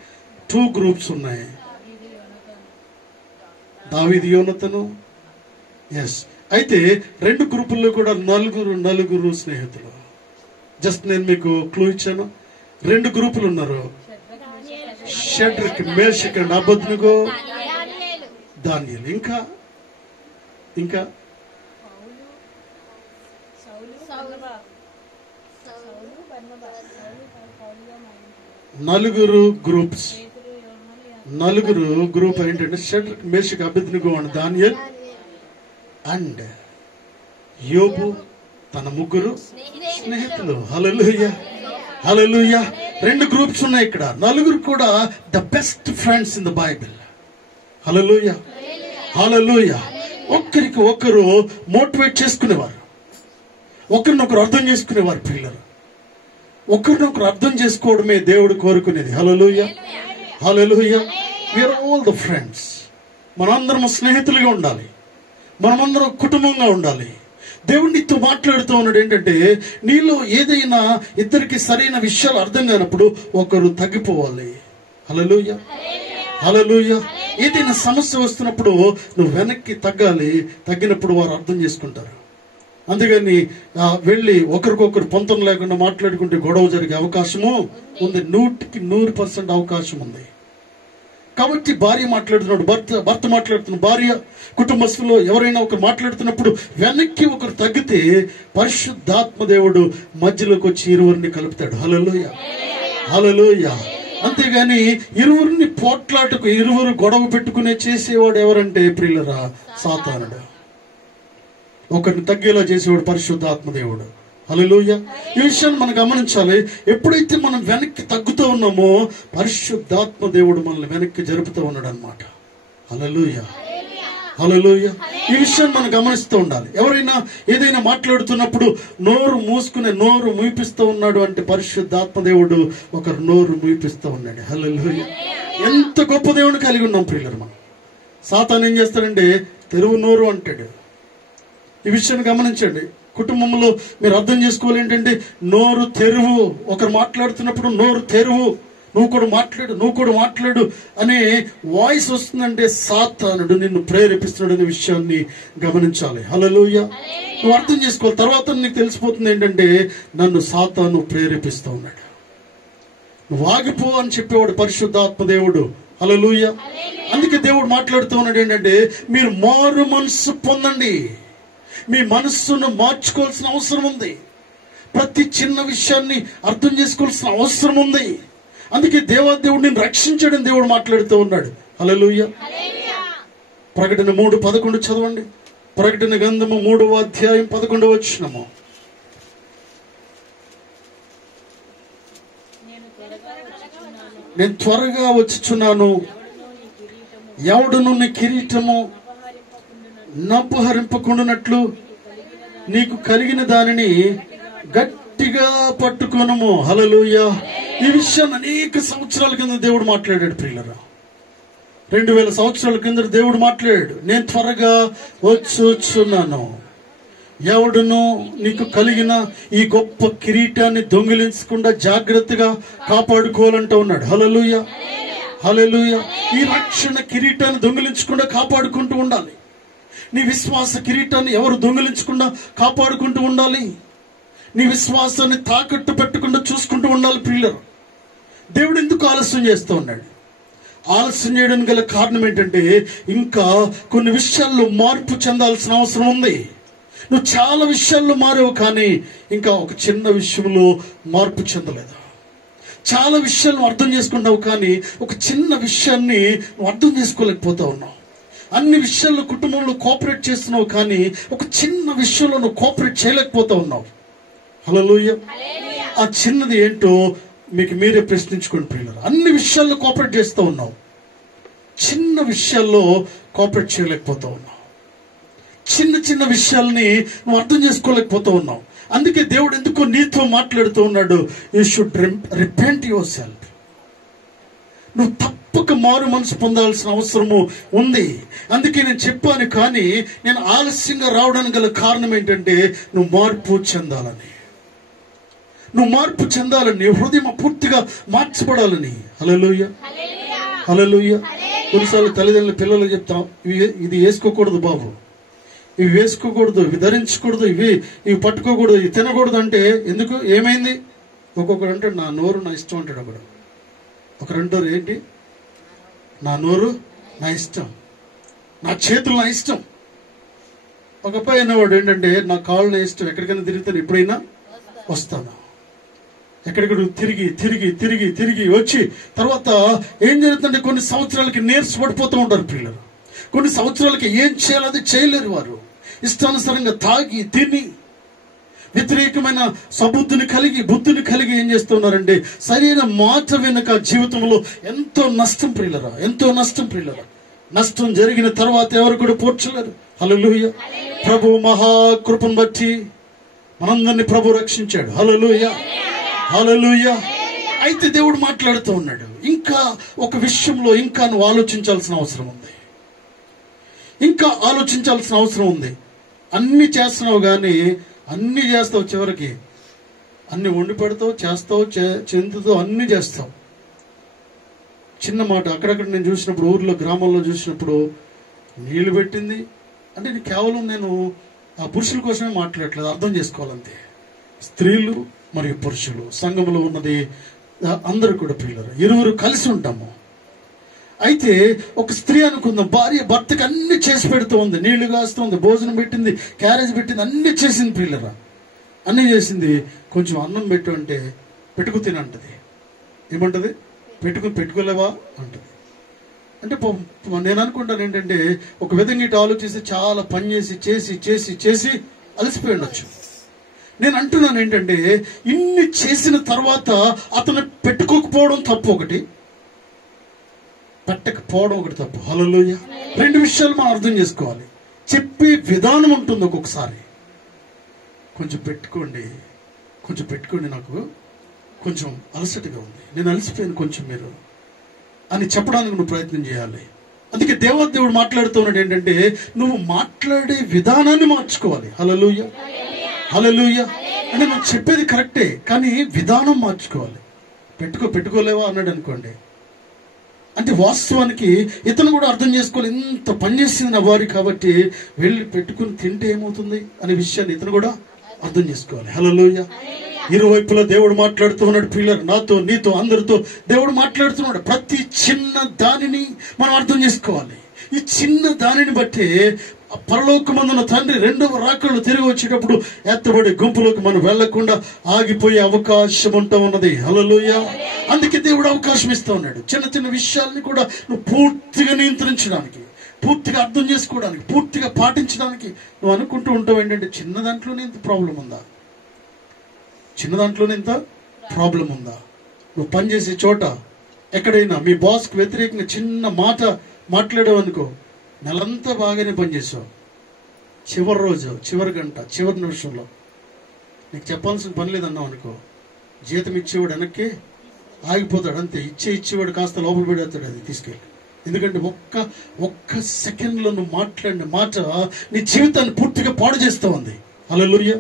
2 గ్రూప్స్ ఉన్నాయి. దావీదు, యోనతను. ఎస్. అయితే 2 గ్రూపుల్లో కూడా నలుగురు స్నేహితులు. జస్ట్ నేను మీకు క్లూ ఇచ్చాను. 2 గ్రూపులు ఉన్నారు. షడ్రక్, మేషక్ అండ్ అబేద్నెగో, దానియేలు. ఇంకా ఇంకా నలుగురు గ్రూప్స్. నలుగురు గ్రూప్ ఏంటంటే షడ్రక్, మేషక్, అబేద్నెగో అండ్ దానియేల్ అండ్ యోబు తన ముగ్గురు స్నేహితులు. హల్లెలూయా, హల్లెలూయా. 2 గ్రూప్స్ ఉన్నాయి ఇక్కడ. నలుగురు కూడా the best friends in the Bible. Hallelujah, hallelujah. ఒక్కరికి ఒకరు మోటివేట్ చేసుకునేవారు, ఒకరినొకరు అర్థం చేసుకునేవారు. పిల్లలు ఒకరినొకరు అర్థం చేసుకోవడమే దేవుడు కోరుకునేది. Hallelujah, hallelujah. We are all the friends. మనందరం స్నేహితులుగా ఉండాలి, మనమందరం కుటుంబంగా ఉండాలి. దేవుడు నీతో మాట్లాడుతూ ఉన్నాడు ఏంటంటే, నీలో ఏదైనా ఇద్దరికి సరైన విషయాలు అర్థం కానప్పుడు ఒకరు తగ్గిపోవాలి. హల్లెలూయా, హల్లెలూయా. ఏదైనా సమస్య వస్తున్నప్పుడు నువ్వు వెనక్కి తగ్గాలి. తగ్గినప్పుడు వారు అర్థం చేసుకుంటారు. అందుకని వెళ్ళి ఒకరికొకరు పొంతం లేకుండా మాట్లాడుకుంటే గొడవ జరిగే అవకాశము ఉంది. 100% అవకాశం ఉంది. కాబట్టి భార్య మాట్లాడుతున్నాడు, భర్త మాట్లాడుతున్నాడు, భార్య కుటుంబస్తులో ఎవరైనా ఒకరు మాట్లాడుతున్నప్పుడు వెనక్కి ఒకరు తగ్గితే పరిశుద్ధాత్మ దేవుడు మధ్యలోకి వచ్చి ఇరువురిని కలుపుతాడు. హల్లెలూయా, హల్లెలూయా. అంతేగాని ఇరువురిని పోట్లాటకు, ఇరువురు గొడవ పెట్టుకునే చేసేవాడు ఎవరంటే ప్రియులరా, సాతానుడు. ఒకరిని తగ్గేలా చేసేవాడు పరిశుద్ధాత్మ దేవుడు. హల్లెలూయా. ఈ విషయాన్ని మనం గమనించాలి. ఎప్పుడైతే మనం వెనక్కి తగ్గుతూ ఉన్నామో పరిశుద్ధాత్మ దేవుడు మనల్ని వెనక్కి జరుపుతూ ఉన్నాడు అనమాట. హల్లెలూయా, హల్లెలూయా. ఈ విషయాన్ని మనం గమనిస్తూ ఉండాలి. ఎవరైనా ఏదైనా మాట్లాడుతున్నప్పుడు నోరు మూసుకునే, నోరు మూపిస్తూ ఉన్నాడు అంటే పరిశుద్ధాత్మ దేవుడు ఒకరు నోరు మూపిస్తూ ఉన్నాడు. హల్లెలూయా. ఎంత గొప్ప దేవుని కలిగి ఉన్నాం ప్రియులరు. మనం సాతాను ఏం చేస్తాడంటే తెరువు నోరు అంటాడు. ఈ విషయాన్ని గమనించండి. కుటుంబంలో మీరు అర్థం చేసుకోవాలి ఏంటంటే, నోరు తెరువు. ఒకరు మాట్లాడుతున్నప్పుడు నోరు తెరువు, నువ్వు కూడా మాట్లాడు, నువ్వు కూడా మాట్లాడు అనే వాయిస్ వస్తుందంటే సాతానుడు నిన్ను ప్రేరేపిస్తున్నాడు అనే విషయాన్ని గమనించాలి. హల్లెలూయా. నువ్వు అర్థం చేసుకోవాలి. తర్వాత నీకు తెలిసిపోతుంది ఏంటంటే నన్ను సాతాను ప్రేరేపిస్తూ ఉన్నాడు. నువ్వు ఆగిపో అని చెప్పేవాడు పరిశుద్ధాత్మ దేవుడు. హల్లెలూయా. అందుకే దేవుడు మాట్లాడుతూ ఉన్నాడు ఏంటంటే, మీరు మారు మనస్సు పొందండి. మీ మనస్సును మార్చుకోవాల్సిన అవసరం ఉంది. ప్రతి చిన్న విషయాన్ని అర్థం చేసుకోవాల్సిన అవసరం ఉంది. అందుకే దేవాదేవుడిని రక్షించడం దేవుడు మాట్లాడుతూ ఉన్నాడు. హల్లెలూయా. ప్రకటన 3:11 చదవండి. ప్రకటన గ్రంథము 3వ అధ్యాయం 11వ వచనము. నేను త్వరగా వచ్చుచున్నాను, ఎవడును నీ కిరీటము నపహరింపకుండానట్లు నీకు కలిగిన దానిని గట్టిగా పట్టుకొనుము. హల్లెలూయా. ఈ విషయాన్ని అనేక సంవత్సరాల కింద దేవుడు మాట్లాడాడు ప్రియులరా. 2000 సంవత్సరాల కింద దేవుడు మాట్లాడాడు. నేను త్వరగా వచ్చుచున్నాను, ఎవడును నీకు కలిగిన ఈ గొప్ప కిరీటాన్ని దొంగిలించకుండా జాగ్రత్తగా కాపాడుకోవాలంటూ ఉన్నాడు. హల్లెలూయా, హల్లెలూయా. ఈ రక్షణ కిరీటాన్ని దొంగిలించకుండా కాపాడుకుంటూ ఉండాలి. నీ విశ్వాస కిరీటాన్ని ఎవరు దొంగిలించకుండా కాపాడుకుంటూ ఉండాలి. నీ విశ్వాసాన్ని తాకట్టు పెట్టకుండా చూసుకుంటూ ఉండాలి ప్రియులరు. దేవుడు ఎందుకు ఆలస్యం చేస్తూ ఉన్నాడు? ఆలస్యం చేయడానికి గల కారణం ఏంటంటే, ఇంకా కొన్ని విషయాల్లో మార్పు చెందాల్సిన అవసరం ఉంది. నువ్వు చాలా విషయాల్లో మారావు, కానీ ఇంకా ఒక చిన్న విషయంలో మార్పు చెందలేదు. చాలా విషయాలను అర్థం చేసుకుంటావు, కానీ ఒక చిన్న విషయాన్ని నువ్వు అర్థం చేసుకోలేకపోతా ఉన్నావు. అన్ని విషయాల్లో కుటుంబంలో కోఆపరేట్ చేస్తున్నావు, కానీ ఒక చిన్న విషయంలో నువ్వు కోఆపరేట్ చేయలేకపోతా ఉన్నావు. హల్లెలూయా. ఆ చిన్నది ఏంటో మీకు మీరే ప్రశ్నించుకోండి ప్రియులారా. అన్ని విషయాల్లో కోఆపరేట్ చేస్తూ ఉన్నావు, చిన్న విషయాల్లో కోఆపరేట్ చేయలేకపోతా ఉన్నావు. చిన్న చిన్న విషయాల్ని నువ్వు అర్థం చేసుకోలేకపోతా ఉన్నావు. అందుకే దేవుడు ఎందుకో నీతో మాట్లాడుతూ ఉన్నాడు. You should repent your self. నువ్వు తప్పక మారు మనసు పొందాల్సిన అవసరము ఉంది. అందుకే నేను చెప్పాను, కానీ నేను ఆలస్యంగా రావడానికి గల కారణం ఏంటంటే నువ్వు మార్పు చెందాలని, నువ్వు మార్పు చెందాలని, హృదయం పూర్తిగా మార్చబడాలని. హల్లెలూయా, హల్లెలూయా. కొన్నిసార్లు తల్లిదండ్రులు పిల్లలు చెప్తాం, ఇది వేసుకోకూడదు బాబు, ఇవి వేసుకోకూడదు, ఇవి ధరించకూడదు, ఇవి పట్టుకోకూడదు, ఇవి తినకూడదు అంటే ఎందుకు, ఏమైంది? ఒక్కొక్కడు అంటే నా నోరు నా ఇష్టం అంటాడు. ఒకరంటారు ఏంటి, నా నోరు నా ఇష్టం, నా చేతులు నా ఇష్టం. ఒక అబ్బాయి అనేవాడు ఏంటంటే, నా కాళ్ళని ఇష్టం, ఎక్కడికైనా తిరుగుతాను, ఎప్పుడైనా వస్తాను. ఎక్కడికడు తిరిగి తిరిగి తిరిగి తిరిగి వచ్చి తర్వాత ఏం జరుగుతుందంటే కొన్ని సంవత్సరాలకి నీరసపడిపోతూ ఉంటారు పిల్లలు. కొన్ని సంవత్సరాలకి ఏం చేయాలో అది చేయలేరు. వారు ఇష్టానుసారంగా తాగి తిని వ్యతిరేకమైన సబుద్ధిని కలిగి ఏం చేస్తున్నారంటే సరైన మాట వెనుక జీవితంలో ఎంతో నష్టం ప్రియులరా, ఎంతో నష్టం ప్రియులరా. నష్టం జరిగిన తర్వాత ఎవరు కూడా పోర్చలేరు. హల్లెలూయా. ప్రభు మహాకృపను బట్టి మనందరినీ ప్రభు రక్షించాడు. హల్లెలూయా, హల్లెలూయా. అయితే దేవుడు మాట్లాడుతూ ఉన్నాడు, ఇంకా ఒక విషయంలో ఇంకా నువ్వు ఆలోచించాల్సిన అవసరం ఉంది. ఇంకా ఆలోచించాల్సిన అవసరం ఉంది. అన్ని చేస్తున్నావు కానీ అన్ని చేస్తావు, చివరికి అన్ని వండి పెడతావు, చేస్తావు, చెందుతావు, అన్ని చేస్తావు. చిన్న మాట అక్కడక్కడ నేను చూసినప్పుడు, ఊర్లో గ్రామాల్లో చూసినప్పుడు, నీళ్లు పెట్టింది అంటే కేవలం నేను ఆ పురుషుల కోసమే మాట్లాడట్లేదు, అర్థం చేసుకోవాలంతే. స్త్రీలు మరియు పురుషులు సంఘంలో ఉన్నది అందరూ కూడా పిల్లలు, ఇరువురు కలిసి ఉంటాము. అయితే ఒక స్త్రీ అనుకుందాం, భార్య భర్తకి అన్ని చేసి పెడుతూ ఉంది, నీళ్లు కాస్తుంది, భోజనం పెట్టింది, క్యారేజ్ పెట్టింది, అన్ని చేసింది పిల్లరా, అన్ని చేసింది. కొంచెం అన్నం పెట్టు అంటే పెట్టుకు తినంటది. ఏమంటది? పెట్టుకోలేవా అంటది. అంటే నేను అనుకుంటాను ఏంటంటే ఒక విధంగా ఇటు ఆలోచిస్తే చాలా పని చేసి అలసిపోయి ఉండొచ్చు. నేను అంటున్నాను ఏంటంటే ఇన్ని చేసిన తర్వాత అతను పెట్టుకోకపోవడం తప్పు ఒకటి, పెట్టకపోవడం ఒకటి తప్పు. హల్లెలూయా. రెండు విషయాలు మనం అర్థం చేసుకోవాలి. చెప్పే విధానం ఉంటుంది. ఒక్కొక్కసారి కొంచెం పెట్టుకోండి, నాకు కొంచెం అలసటగా ఉంది, నేను అలసిపోయాను, కొంచెం మీరు అని చెప్పడానికి నువ్వు ప్రయత్నం చేయాలి. అందుకే దేవుడు మాట్లాడుతూ ఉన్నాడు ఏంటంటే నువ్వు మాట్లాడే విధానాన్ని మార్చుకోవాలి. హల్లెలూయా, హల్లెలూయా. అంటే నువ్వు చెప్పేది కరెక్టే కానీ విధానం మార్చుకోవాలి. పెట్టుకోలేవా అన్నాడు అనుకోండి, అంటే వాస్తవానికి ఇతను కూడా అర్థం చేసుకోవాలి, ఇంత పనిచేసింది నా వారి కాబట్టి వెళ్ళి పెట్టుకుని తింటే ఏమవుతుంది అనే విషయాన్ని ఇతను కూడా అర్థం చేసుకోవాలి. హల్లెలూయా. ఇరువైపులా దేవుడు మాట్లాడుతూ ఉన్నాడు పిల్లలు, నాతో, నీతో, అందరితో దేవుడు మాట్లాడుతున్నాడు. ప్రతి చిన్న దానిని మనం అర్థం చేసుకోవాలి. ఈ చిన్న దానిని బట్టి పరలోకమందున తండ్రి రెండవ రాకళ్ళు తిరిగి వచ్చేటప్పుడు ఎత్తబడి గుంపులోకి మనం వెళ్లకుండా ఆగిపోయే అవకాశం ఉంటా ఉన్నది. హల్లెలూయా. అందుకే దేవుడు అవకాశం ఇస్తా ఉన్నాడు. చిన్న చిన్న విషయాల్ని కూడా నువ్వు పూర్తిగా నియంత్రించడానికి, పూర్తిగా అర్థం చేసుకోవడానికి, పూర్తిగా పాటించడానికి నువ్వు అనుకుంటూ ఉంటావు ఏంటంటే చిన్న దాంట్లోనే ఇంత ప్రాబ్లం ఉందా, నువ్వు పనిచేసే చోట ఎక్కడైనా మీ బాస్కి వ్యతిరేకంగా చిన్న మాట మాట్లాడావనుకో, నెలంతా బాగానే పనిచేసావు, చివరి రోజు, చివరి గంట, చివరి నిమిషంలో నీకు చెప్పాల్సిన పని లేదన్నావు అనుకో, జీతం ఇచ్చేవాడు వెనక్కి ఆగిపోతాడు. అంతే, ఇచ్చేవాడు కాస్త లోపల పెడతాడు అది తీసుకెళ్ళి. ఎందుకంటే ఒక్క సెకండ్లో నువ్వు మాట్లాడిన మాట నీ జీవితాన్ని పూర్తిగా పాడు చేస్తూ ఉంది. హల్లెలూయా.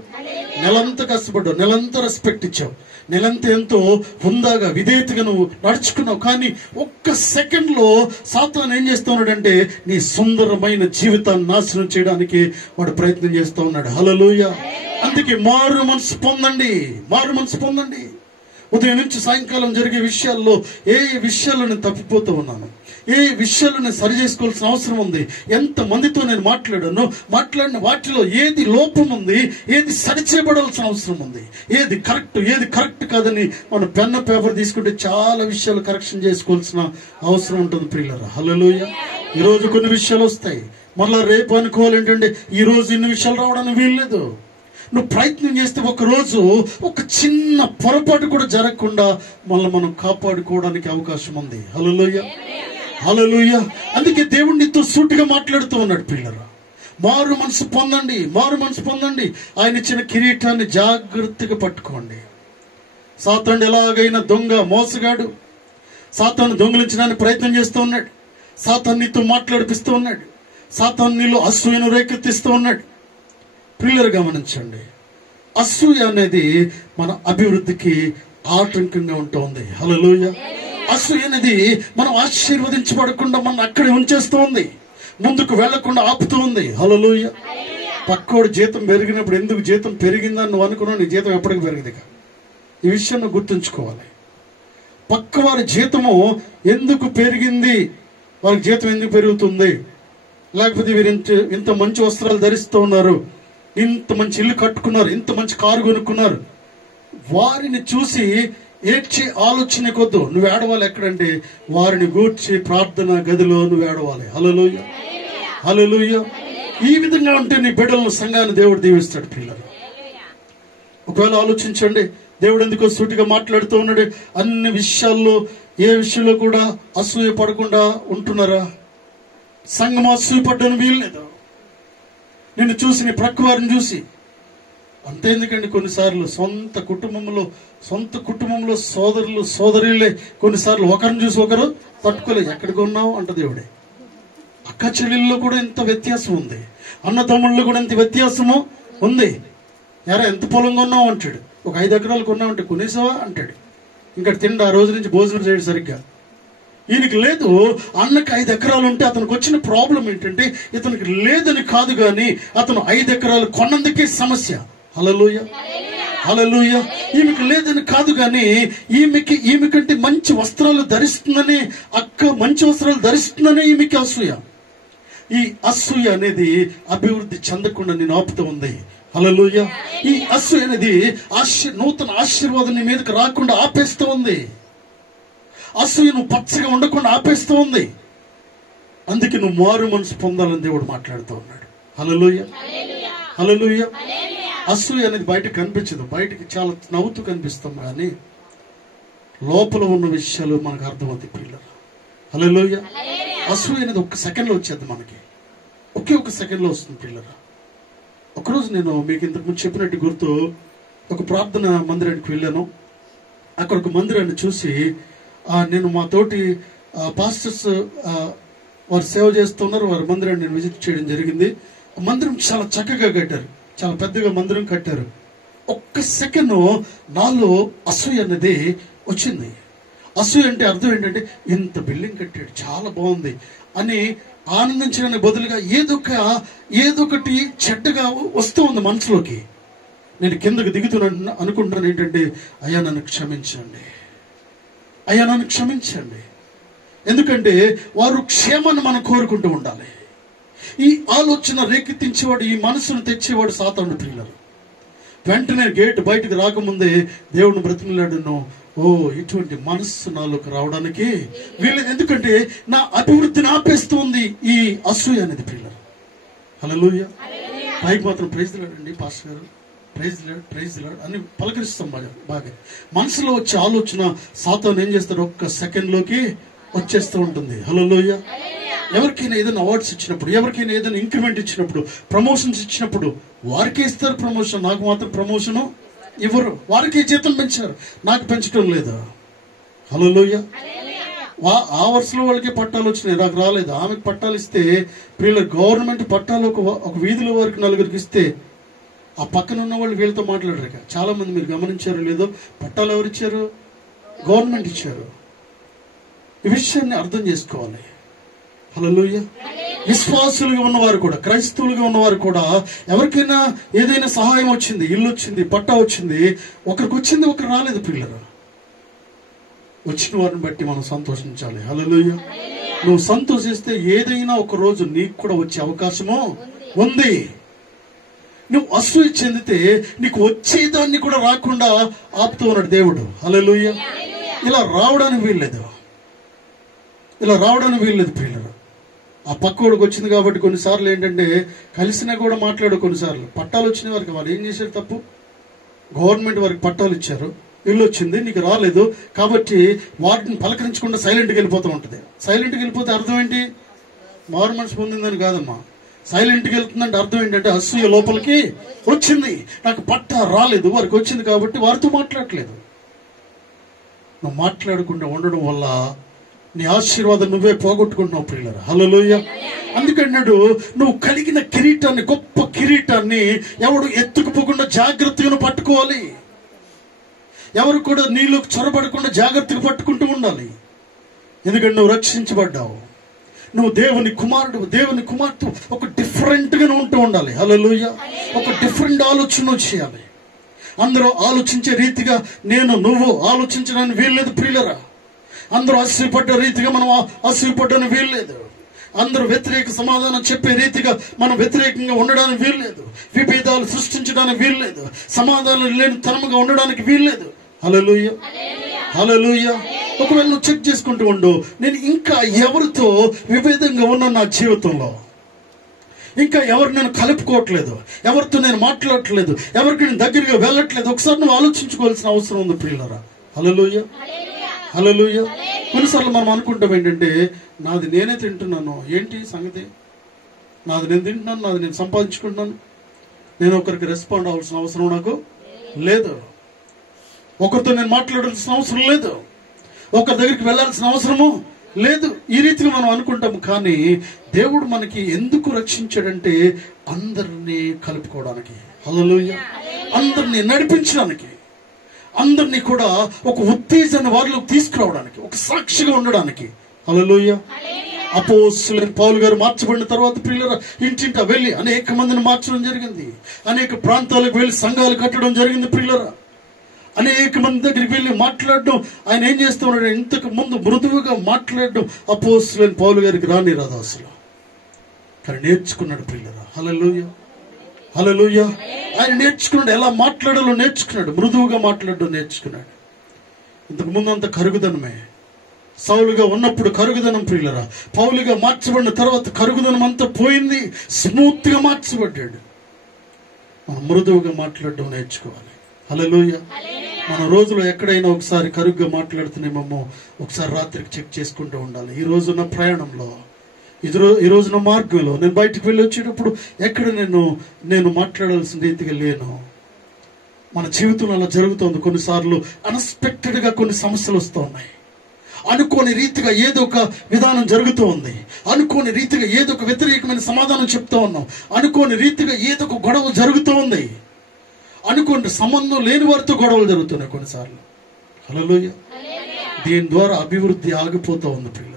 నెలంతా కష్టపడ్డావు, నెలంతా రెస్పెక్ట్ ఇచ్చావు, నెలంతా ఎంతో హుందాగా విధేయతగా నువ్వు నడుచుకున్నావు, కానీ ఒక్క సెకండ్ లో సాతాను ఏం చేస్తూ ఉన్నాడంటే నీ సుందరమైన జీవితాన్ని నాశనం చేయడానికి వాడు ప్రయత్నం చేస్తూ ఉన్నాడు. హల్లెలూయా. అందుకే మారు మనసు పొందండి. ఉదయం నుంచి సాయంకాలం జరిగే విషయాల్లో ఏ విషయాల్లో నేను తప్పిపోతూ ఉన్నాను, ఏ విషయాలు నేను సరి చేసుకోవాల్సిన అవసరం ఉంది, ఎంత మందితో నేను మాట్లాడిన వాటిలో ఏది లోపం ఉంది, ఏది సరిచేయబడాల్సిన అవసరం ఉంది, ఏది కరెక్ట్ కాదని మనం పెన్ పేపర్ తీసుకుంటే చాలా విషయాలు కరెక్షన్ చేసుకోవాల్సిన అవసరం ఉంటుంది ప్రియులారా. హల్లెలూయా. ఈరోజు కొన్ని విషయాలు వస్తాయి, మళ్ళా రేపు అనుకోవాలి ఏంటంటే ఈ రోజు ఇన్ని విషయాలు రావడానికి వీల్లేదు. నువ్వు ప్రయత్నం చేస్తే ఒకరోజు ఒక చిన్న పొరపాటు కూడా జరగకుండా మనం కాపాడుకోవడానికి అవకాశం ఉంది. హల్లెలూయా, హల్లెలూయా. అందుకే దేవుడు నీతో సూటిగా మాట్లాడుతూ ఉన్నాడు పిల్లరా, మారు మనసు పొందండి. ఆయన ఇచ్చిన కిరీటాన్ని జాగ్రత్తగా పట్టుకోండి. సాతాను ఎలాగైనా మోసగాడు, సాతాను దొంగిలించడానికి ప్రయత్నం చేస్తూ ఉన్నాడు, సాతాను నీతో మాట్లాడిపిస్తూ ఉన్నాడు, సాతాను నీలో అసూయను రేకెత్తిస్తూ ఉన్నాడు. పిల్లలు గమనించండి, అసూయ అనేది మన అభివృద్ధికి ఆటంకంగా ఉంటుంది. హల్లెలూయా. అసూయ అనేది మనం ఆశీర్వదించబడకుండా మనం అక్కడే ఉంచేస్తూ ఉంది, ముందుకు వెళ్లకుండా ఆపుతూ ఉంది. హల్లెలూయా. పక్కోడు జీతం పెరిగినప్పుడు ఎందుకు జీతం పెరిగిందని నువ్వు అనుకున్నావు, నీ జీతం ఎప్పటికి పెరిగింది. ఈ విషయం నువ్వు గుర్తుంచుకోవాలి. పక్క వారి జీతము ఎందుకు పెరిగింది, వారికి జీతం ఎందుకు పెరుగుతుంది, లేకపోతే వీరు ఇంత మంచి వస్త్రాలు ధరిస్తూ ఉన్నారు, ఇంత మంచి ఇల్లు కట్టుకున్నారు, ఇంత మంచి కారు కొనుక్కున్నారు, వారిని చూసి ఏడ్చే ఆలోచన కొద్దు నువ్వు ఏడవాలి. ఎక్కడంటే వారిని గూర్చి ప్రార్థన గదిలో నువ్వు ఏడవాలి. హల్లెలూయా, హల్లెలూయా. ఈ విధంగా ఉంటే నీ బిడ్డలను, సంఘాన్ని దేవుడు దీవిస్తాడు. పిల్లలు ఒకవేళ ఆలోచించండి, దేవుడు ఎందుకో సూటిగా మాట్లాడుతూ ఉన్నాడు. అన్ని విషయాల్లో ఏ విషయంలో కూడా అసూయ పడకుండా ఉంటున్నారా? సంఘం అసూయ పడ్డానికి వీల్లేదు. నిన్ను చూసి, నీ ప్రక్క వారిని చూసి. అంతే ఎందుకండి, కొన్నిసార్లు సొంత కుటుంబంలో సోదరులు సోదరులే కొన్నిసార్లు ఒకరిని చూసి ఒకరు తట్టుకోలేదు. ఎక్కడికి ఉన్నావు అంట దేవుడే. అక్క చెల్లెల్లో కూడా ఇంత వ్యత్యాసం ఉంది, అన్నదమ్ముళ్ళు కూడా ఇంత వ్యత్యాసము ఉంది. ఎరా ఎంత పొలం కొన్నావు అంటాడు, ఒక 5 ఎకరాలు కొన్నావు అంటే కొనేసావా అంటాడు. ఇంకా తిండి ఆ రోజు నుంచి భోజనం చేయడు సరిగ్గా. ఈయనకి లేదు, అన్నకి 5 ఎకరాలు ఉంటే అతనికి వచ్చిన ప్రాబ్లం ఏంటంటే ఇతనికి లేదని కాదు కానీ అతను 5 ఎకరాలు కొన్నందుకే సమస్య. హల్లెలూయా, హల్లెలూయా. ఈమెకి లేదని కాదు కానీ ఈమెకంటే మంచి వస్త్రాలు ధరిస్తుందని, అక్క మంచి వస్త్రాలు ధరిస్తుందని ఈమెకి అసూయ. ఈ అసూయ అనేది అభివృద్ధి చెందకుండా నేను ఆపుతూ ఉంది. హల్లెలూయా. ఈ అసూయ అనేది నూతన ఆశీర్వాదం నీ మీదకి రాకుండా ఆపేస్తూ ఉంది. అసూయ నువ్వు పచ్చగా ఉండకుండా ఆపేస్తూ ఉంది. అందుకే నువ్వు మారు మనసు పొందాలని దేవుడు మాట్లాడుతూ ఉన్నాడు. హల్లెలూయా, హల్లెలూయా. అసూయ అనేది బయటకు కనిపించదు, బయటకి చాలా నవ్వుతూ కనిపిస్తాం కానీ లోపల ఉన్న విషయాలు మనకు అర్థమవుతాయి. పిల్లలు హల్లెలూయా. అసూయ అనేది 1 సెకండ్లో వచ్చేది మనకి, ఒకే 1 సెకండ్లో వస్తుంది. పిల్లలు ఒకరోజు నేను మీకు ఇంతకు ముందు చెప్పినట్టు గుర్తు, ఒక ప్రార్థన మందిరానికి వెళ్ళాను. అక్కడ ఒక మందిరాన్ని చూసి నేను మా తోటి పాస్టర్స్ వారు సేవ చేస్తున్నారు, వారి మందిరాన్ని నేను విజిట్ చేయడం జరిగింది. మందిరం చాలా చక్కగా కట్టారు, చాలా పెద్దగా మందిరం కట్టారు. 1 సెకండ్ నాలో అసూయ అనేది వచ్చింది. అసూయ అంటే అర్థం ఏంటంటే ఇంత బిల్డింగ్ కట్టాడు, చాలా బాగుంది అని ఆనందించడానికి బదులుగా ఏదో ఒకటి చెడ్డగా వస్తూ ఉంది మనసులోకి. నేను కిందకు దిగుతున్నా అనుకుంటున్నాను ఏంటంటే, అయ్యా నన్ను క్షమించండి, అయ్యా నన్ను క్షమించండి. ఎందుకంటే వారు క్షేమాన్ని మనం కోరుకుంటూ ఉండాలి. ఈ ఆలోచన రేకెత్తించేవాడు, ఈ మనసును తెచ్చేవాడు సాతానుడు. పిల్లలు వెంటనే గేట్ బయటకు రాకముందే దేవుడిని బ్రతిమలాడును, ఇటువంటి మనస్సు నాలోకి రావడానికి వీళ్ళది. ఎందుకంటే నా అభివృద్ధిని ఆపేస్తుంది ఈ అసూయ అనేది. పిల్లలు హల్లెలూయా. పైకి మాత్రం ప్రైజ్ ది లార్డ్ అండి పాస్టర్ గారు, praise the lord, praise the lord అని పలకరిస్తాం బాగా. మనసులో వచ్చే ఆలోచన సాతాను ఏం చేస్తాడు, 1 సెకండ్లోకి వచ్చేస్తూ ఉంటుంది. హల్లెలూయా. ఎవరికైనా ఏదైనా అవార్డ్స్ ఇచ్చినప్పుడు, ఎవరికైనా ఏదైనా ఇంక్రిమెంట్ ఇచ్చినప్పుడు, ప్రమోషన్స్ ఇచ్చినప్పుడు వారికే ఇస్తారు ప్రమోషన్, నాకు మాత్రం ప్రమోషను ఇవ్వరు. వారికి జీతం పెంచారు, నాకు పెంచడం లేదు. హల్లెలూయా. ఆ వరుసలో వాళ్ళకి పట్టాలు వచ్చినాయి, నాకు రాలేదు. ఆమెకు పట్టాలు ఇస్తే వీళ్ళ గవర్నమెంట్ పట్టాలు ఒక వీధిలో వారికి 4గురికి ఇస్తే ఆ పక్కన ఉన్న వాళ్ళు వీళ్ళతో మాట్లాడరు. చాలా మంది మీరు గమనించారో లేదో, పట్టాలు ఎవరు ఇచ్చారు? గవర్నమెంట్ ఇచ్చారు. ఈ విషయాన్ని అర్థం చేసుకోవాలి. హల్లెలూయా. విశ్వాసులుగా ఉన్నవారు కూడా, క్రైస్తవులుగా ఉన్నవారు కూడా ఎవరికైనా ఏదైనా సహాయం వచ్చింది, ఇల్లు వచ్చింది, పట్టా వచ్చింది, ఒకరికి వచ్చింది, ఒకరు రాలేదు. పిల్లలు వచ్చిన వారిని బట్టి మనం సంతోషించాలి. హల్లెలూయా. నువ్వు సంతోషిస్తే ఏదైనా ఒక రోజు నీకు కూడా వచ్చే అవకాశము ఉంది. నువ్వు అసూయ చెందితే నీకు వచ్చేదాన్ని కూడా రాకుండా ఆపుతూ ఉన్నాడు దేవుడు. హల్లెలూయా. ఇలా రావడానికి వీల్లేదు, ఇలా రావడానికి వీల్లేదు. పిల్లలు ఆ పక్కోడికి వచ్చింది కాబట్టి కొన్నిసార్లు ఏంటంటే కలిసినా కూడా మాట్లాడు. కొన్నిసార్లు పట్టాలు వచ్చిన వారికి వాళ్ళు ఏం చేశారు తప్పు, గవర్నమెంట్ వారికి పట్టాలు ఇచ్చారు, ఇల్లు వచ్చింది, నీకు రాలేదు కాబట్టి వాటిని పలకరించకుండా సైలెంట్గా వెళ్ళిపోతూ ఉంటుంది. సైలెంట్గా వెళ్ళిపోతే అర్థం ఏంటి? మారు మనసు పొందిందని కాదమ్మా. సైలెంట్గా వెళ్తుందంటే అర్థం ఏంటంటే అసూయ లోపలికి వచ్చింది, నాకు పట్టా రాలేదు, వారికి వచ్చింది కాబట్టి వారితో మాట్లాడట్లేదు. నువ్వు మాట్లాడకుండా ఉండడం వల్ల నీ ఆశీర్వాదం నువ్వే పోగొట్టుకుంటున్నావు. ప్రియులారా హల్లెలూయా. అందుకన్నాడు, నువ్వు కలిగిన కిరీటాన్ని, గొప్ప కిరీటాన్ని ఎవడు ఎత్తుకుపోకుండా జాగ్రత్తగా పట్టుకోవాలి. ఎవరు కూడా నీలోకి చొరబడకుండా జాగ్రత్తగా పట్టుకుంటూ ఉండాలి. ఎందుకంటే నువ్వు రక్షించబడ్డావు, నువ్వు దేవుని కుమారుడు, దేవుని కుమార్తె. ఒక డిఫరెంట్ గా ఉంటూ ఉండాలి. హల్లెలూయా. ఒక డిఫరెంట్ ఆలోచన చేయాలి. అందరూ ఆలోచించే రీతిగా నువ్వు ఆలోచించడానికి వీల్లేదు. ప్రియులరా అందరూ అసూయపడ్డ రీతిగా మనం అసూయపడ్డానికి వీల్లేదు. అందరూ వ్యతిరేక సమాధానం చెప్పే రీతిగా మనం వ్యతిరేకంగా ఉండడానికి వీల్లేదు. విభేదాలు సృష్టించడానికి వీల్లేదు. సమాధానం లేని తరముగా ఉండడానికి వీల్లేదు. హల్లెలూయా, హల్లెలూయా. ఒకవేళ నువ్వు చెక్ చేసుకుంటూ ఉండు, నేను ఇంకా ఎవరితో విభేదంగా ఉన్నా నా జీవితంలో, ఇంకా ఎవరు నేను కలుపుకోవట్లేదు, ఎవరితో నేను మాట్లాడట్లేదు, ఎవరికి నేను దగ్గరగా వెళ్ళట్లేదు, ఒకసారి నువ్వు ఆలోచించుకోవాల్సిన అవసరం ఉంది ప్రియులారా. హల్లెలూయా, హల్లెలూయా. కొన్నిసార్లు మనం అనుకుంటాం ఏంటంటే, నాది నేనే తింటున్నాను, ఏంటి సంగతి, నాది నేను తింటున్నాను, నాది నేను సంపాదించుకుంటున్నాను, నేను ఒకరికి రెస్పాండ్ అవ్వాల్సిన అవసరం నాకు లేదు, ఒకరితో నేను మాట్లాడాల్సిన అవసరం లేదు, ఒకరి దగ్గరికి వెళ్ళాల్సిన అవసరము లేదు. ఈ రీతిగా మనం అనుకుంటాము. కానీ దేవుడు మనకి ఎందుకు రక్షించాడంటే అందరినీ కలుపుకోవడానికి, హల్లెలూయా, అందరినీ నడిపించడానికి, అందరినీ కూడా ఒక ఉత్తేజాన్ని వారిలోకి తీసుకురావడానికి, ఒక సాక్షిగా ఉండడానికి. హల్లెలూయా. అపోస్తలుడైన పౌలు గారు మార్చబడిన తర్వాత ప్రియులారా ఇంటింటా వెళ్ళి అనేక మందిని మార్చడం జరిగింది. అనేక ప్రాంతాలకు వెళ్ళి సంఘాలు కట్టడం జరిగింది ప్రియులారా. అనేక మంది దగ్గరికి వెళ్ళి మాట్లాడడం. ఆయన ఏం చేస్తూ ఉన్నాడు, ఇంతకు ముందు మృదువుగా మాట్లాడడం అపోస్తలుడైన పౌలు గారికి రాని రాదు అసలు, కానీ నేర్చుకున్నాడు ప్రియులారా. హల్లెలూయా, హల్లెలూయా. ఆయన నేర్చుకున్నాడు, ఎలా మాట్లాడాలో నేర్చుకున్నాడు, మృదువుగా మాట్లాడడం నేర్చుకున్నాడు. ఇంతకు ముందు అంత కరుగుదనమే. సౌలుగా ఉన్నప్పుడు కరుగుదనం ప్రియులరా, పౌలుగా మార్చబడిన తర్వాత కరుగుదనం అంతా పోయింది, స్మూత్ గా మార్చబడ్డాడు. మనం మృదువుగా మాట్లాడడం నేర్చుకోవాలి. హల్లెలూయా. మన రోజులో ఎక్కడైనా ఒకసారి కరుగ్గా మాట్లాడుతున్నామేమో ఒకసారి రాత్రికి చెక్ చేసుకుంటూ ఉండాలి. ఈ రోజున్న ప్రయాణంలో, ఈ రోజున మార్గంలో నేను బయటకు వెళ్ళి వచ్చేటప్పుడు ఎక్కడ నేను మాట్లాడాల్సిన రీతిగా లేను. మన జీవితంలో అలా జరుగుతుంది. కొన్నిసార్లు అన్ఎక్స్పెక్టెడ్ గా కొన్ని సమస్యలు వస్తూ ఉన్నాయి. అనుకోని రీతిగా ఏదో ఒక విధానం జరుగుతూ ఉంది. అనుకోని రీతిగా ఏదో ఒక వ్యతిరేకమైన సమాధానం చెప్తూ ఉన్నాం. అనుకోని రీతిగా ఏదో ఒక గొడవ జరుగుతూ ఉంది. అనుకోండి, సంబంధం లేని వారితో గొడవలు జరుగుతున్నాయి కొన్నిసార్లు. హల్లెలూయా. దీని ద్వారా అభివృద్ధి ఆగిపోతూ ఉంది పిల్లలు.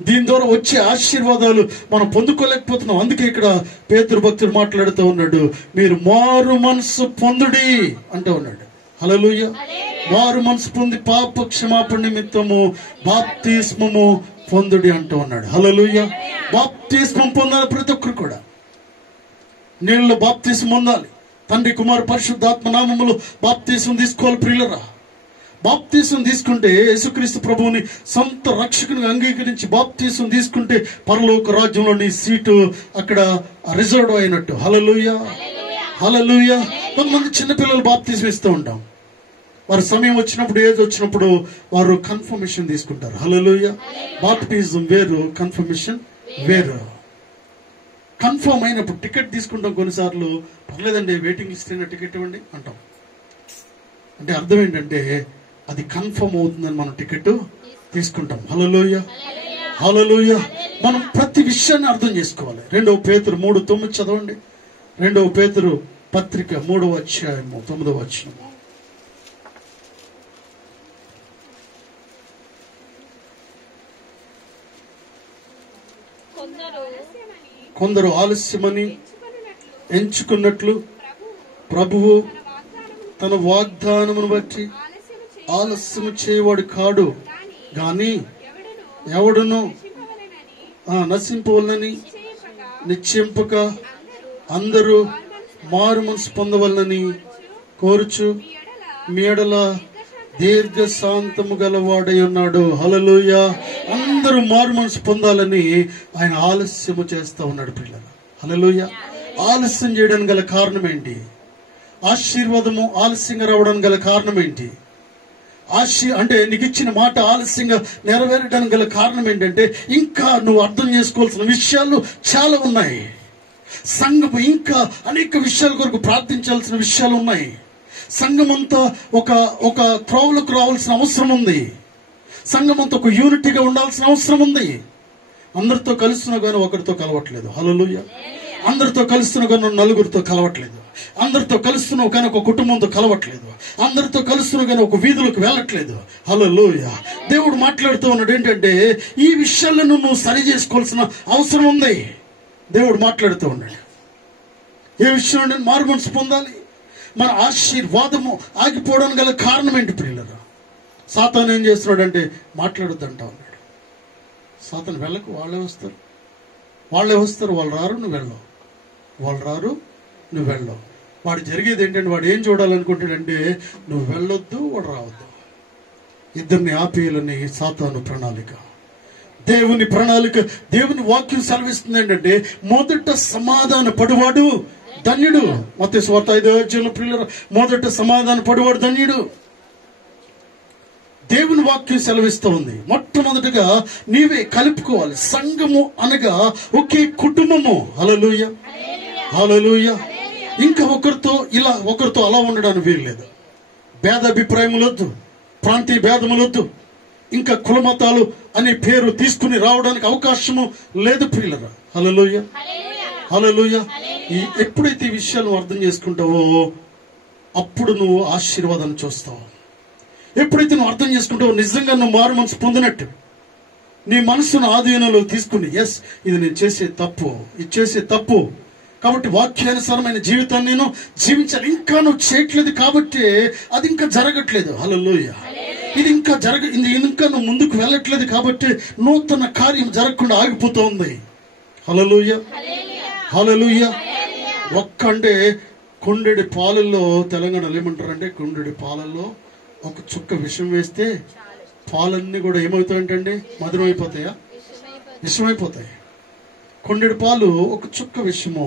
దీని ద్వారా వచ్చే ఆశీర్వాదాలు మనం పొందుకోలేకపోతున్నాం. అందుకే ఇక్కడ పేతురు భక్తుడు మాట్లాడుతూ ఉన్నాడు, మీరు మారు మనసు పొందుడి అంటూ ఉన్నాడు. హల్లెలూయా. మారు మనసు పొంది పాప క్షమాపణ నిమిత్తము బాప్తిస్మము పొందుడి అంటూ ఉన్నాడు. హల్లెలూయా. బాప్తిస్మం పొందాలి ప్రతి ఒక్కరు కూడా. నీళ్ళలో బాప్తిస్మం పొందాలి. తండ్రి కుమార పరిశుద్ధాత్మ నామములో బాప్తిస్మం తీసుకోవాలి ప్రియులరా. బాప్తిస్మం తీసుకుంటే, యేసుక్రీస్తు ప్రభువుని సొంత రక్షకునిగా అంగీకరించి బాప్తిస్మం తీసుకుంటే పరలోక రాజ్యంలో నీ సీటు అక్కడ రిజర్వ్ అయినట్టు. హల్లెలూయా, హల్లెలూయా. కొంతమంది చిన్నపిల్లలు బాప్తిస్మం ఇస్తూ ఉంటాం. వారి సమయం వచ్చినప్పుడు, ఏజ్ వచ్చినప్పుడు వారు కన్ఫర్మేషన్ తీసుకుంటారు. హల్లెలూయా. బాప్టిజం వేరు, కన్ఫర్మేషన్ వేరు. కన్ఫర్మ్ అయినప్పుడు టికెట్ తీసుకుంటాం. కొన్నిసార్లు పర్లేదండి, వెయిటింగ్ లిస్ట్ అయిన టికెట్ ఇవ్వండి అంటాం. అంటే అర్థం ఏంటంటే అది కన్ఫర్మ్ అవుతుందని మనం టికెట్ తీసుకుంటాం. హల్లెలూయా, హల్లెలూయా. మనం ప్రతి విషయాన్ని అర్థం చేసుకోవాలి. 2 పేతురు 3:9 చదవండి. 2 పేతురు పత్రిక 3వ అధ్యాయము 9వ వచనం. కొందరు ఆలస్యమని ఎంచుకున్నట్లు ప్రభువు తన వాగ్దానమును బట్టి ఆలస్యము చేయవాడు కాడు, గాని ఎవడును నశింపవలనని నిశ్చయింపక అందరూ మారు మనసు పొందవలనని కోరుచు మీ ఎడల దీర్ఘ శాంతము గలవాడై ఉన్నాడు. హల్లెలూయా. అందరూ మారు మనసు పొందాలని ఆయన ఆలస్యము చేస్తా ఉన్నాడు పిల్లలు. హల్లెలూయా. ఆలస్యం చేయడానికి గల కారణం ఏంటి? ఆశీర్వాదము ఆలస్యంగా రావడానికి గల కారణం ఏంటి? అంటే నీకు ఇచ్చిన మాట ఆలస్యంగా నెరవేరడానికి గల కారణం ఏంటంటే, ఇంకా నువ్వు అర్థం చేసుకోవాల్సిన విషయాలు చాలా ఉన్నాయి. సంఘము ఇంకా అనేక విషయాల కొరకు ప్రార్థించాల్సిన విషయాలు ఉన్నాయి. సంఘమంతా ఒక త్రోవలకు రావాల్సిన అవసరం ఉంది. సంఘమంతా ఒక యూనిటీగా ఉండాల్సిన అవసరం ఉంది. అందరితో కలుస్తున్నా కానీ ఒకరితో కలవట్లేదు. హల్లెలూయా. అందరితో కలుస్తున్నా కానీ నలుగురితో కలవట్లేదు. అందరితో కలుస్తున్నావు కానీ ఒక కుటుంబంతో కలవట్లేదు. అందరితో కలుస్తున్నావు కానీ ఒక వీధులకు వెళ్ళట్లేదు. హల్లెలూయా. దేవుడు మాట్లాడుతూ ఉన్నాడు ఏంటంటే, ఈ విషయాలను నువ్వు సరి చేసుకోవాల్సిన అవసరం ఉంది. దేవుడు మాట్లాడుతూ ఉన్నాడు. ఏ విషయంలో మారు మనసు పొందాలి? మన ఆశీర్వాదము ఆగిపోవడానికి గల కారణం ఏంటి ప్రియులారా? సాతాను ఏం చేస్తున్నాడు అంటే మాట్లాడొద్దంటా ఉన్నాడు. సాతాను వెళ్ళకు, వాళ్ళే వస్తారు. వాళ్ళే వస్తారు, వాళ్ళు రారు, నువ్వు వెళ్ళవు. వాళ్ళు రారు, నువ్వు వెళ్ళవు. వాడు జరిగేది ఏంటంటే వాడు ఏం చూడాలనుకుంటాడంటే నువ్వు వెళ్ళొద్దు, వాడు రావద్దు. ఇద్దరిని ఆపేయాలని సాతాను ప్రణాళిక. దేవుని ప్రణాళిక, దేవుని వాక్యం సెలవిస్తుంది ఏంటంటే మొదట సమాధాన పడువాడు ధన్యుడు. మత్తయి సువార్త 5వ పిల్లలు, మొదట సమాధాన పడువాడు ధన్యుడు. దేవుని వాక్యం సెలవిస్తూ ఉంది. మొట్టమొదటిగా నీవే కలుపుకోవాలి. సంఘము అనగా ఒకే కుటుంబము. హల్లెలూయా, హల్లెలూయా. ఇంకా ఒకరితో అలా ఉండడానికి వీల్లేదు. భేదాభిప్రాయములొద్దు, ప్రాంతీయ భేదములొద్దు, ఇంకా కులమతాలు అనే పేరు తీసుకుని రావడానికి అవకాశము లేదు ప్రియులరా. హల్లెలూయా, హల్లెలూయా. ఎప్పుడైతే ఈ విషయాలు అర్థం చేసుకుంటావో అప్పుడు నువ్వు ఆశీర్వాదాన్ని చూస్తావు. ఎప్పుడైతే నువ్వు అర్థం చేసుకుంటావో నిజంగా నువ్వు మారు మనసు పొందినట్టు, నీ మనసును ఆధీనంలో తీసుకుని ఎస్ ఇది నేను చేసే తప్పు, ఇది చేసే తప్పు కాబట్టి వాక్యానుసారమైన జీవితాన్ని నేను జీవించాలి. ఇంకా నువ్వు చేయట్లేదు కాబట్టి అది ఇంకా జరగట్లేదు. హల్లెలూయా. ఇది ఇంకా నువ్వు ముందుకు వెళ్ళట్లేదు కాబట్టి నూతన కార్యం జరగకుండా ఆగిపోతుంది. హల్లెలూయా, హల్లెలూయా. అంటే కొండెడి పాలల్లో, తెలంగాణలో ఏమంటారంటే కొండెడి పాలల్లో ఒక చుక్క విషం వేస్తే పాలన్నీ కూడా ఏమవుతాయంటండి? మధురం అయిపోతాయా? విషమైపోతాయి. కొండెడి పాలు ఒక చుక్క విషము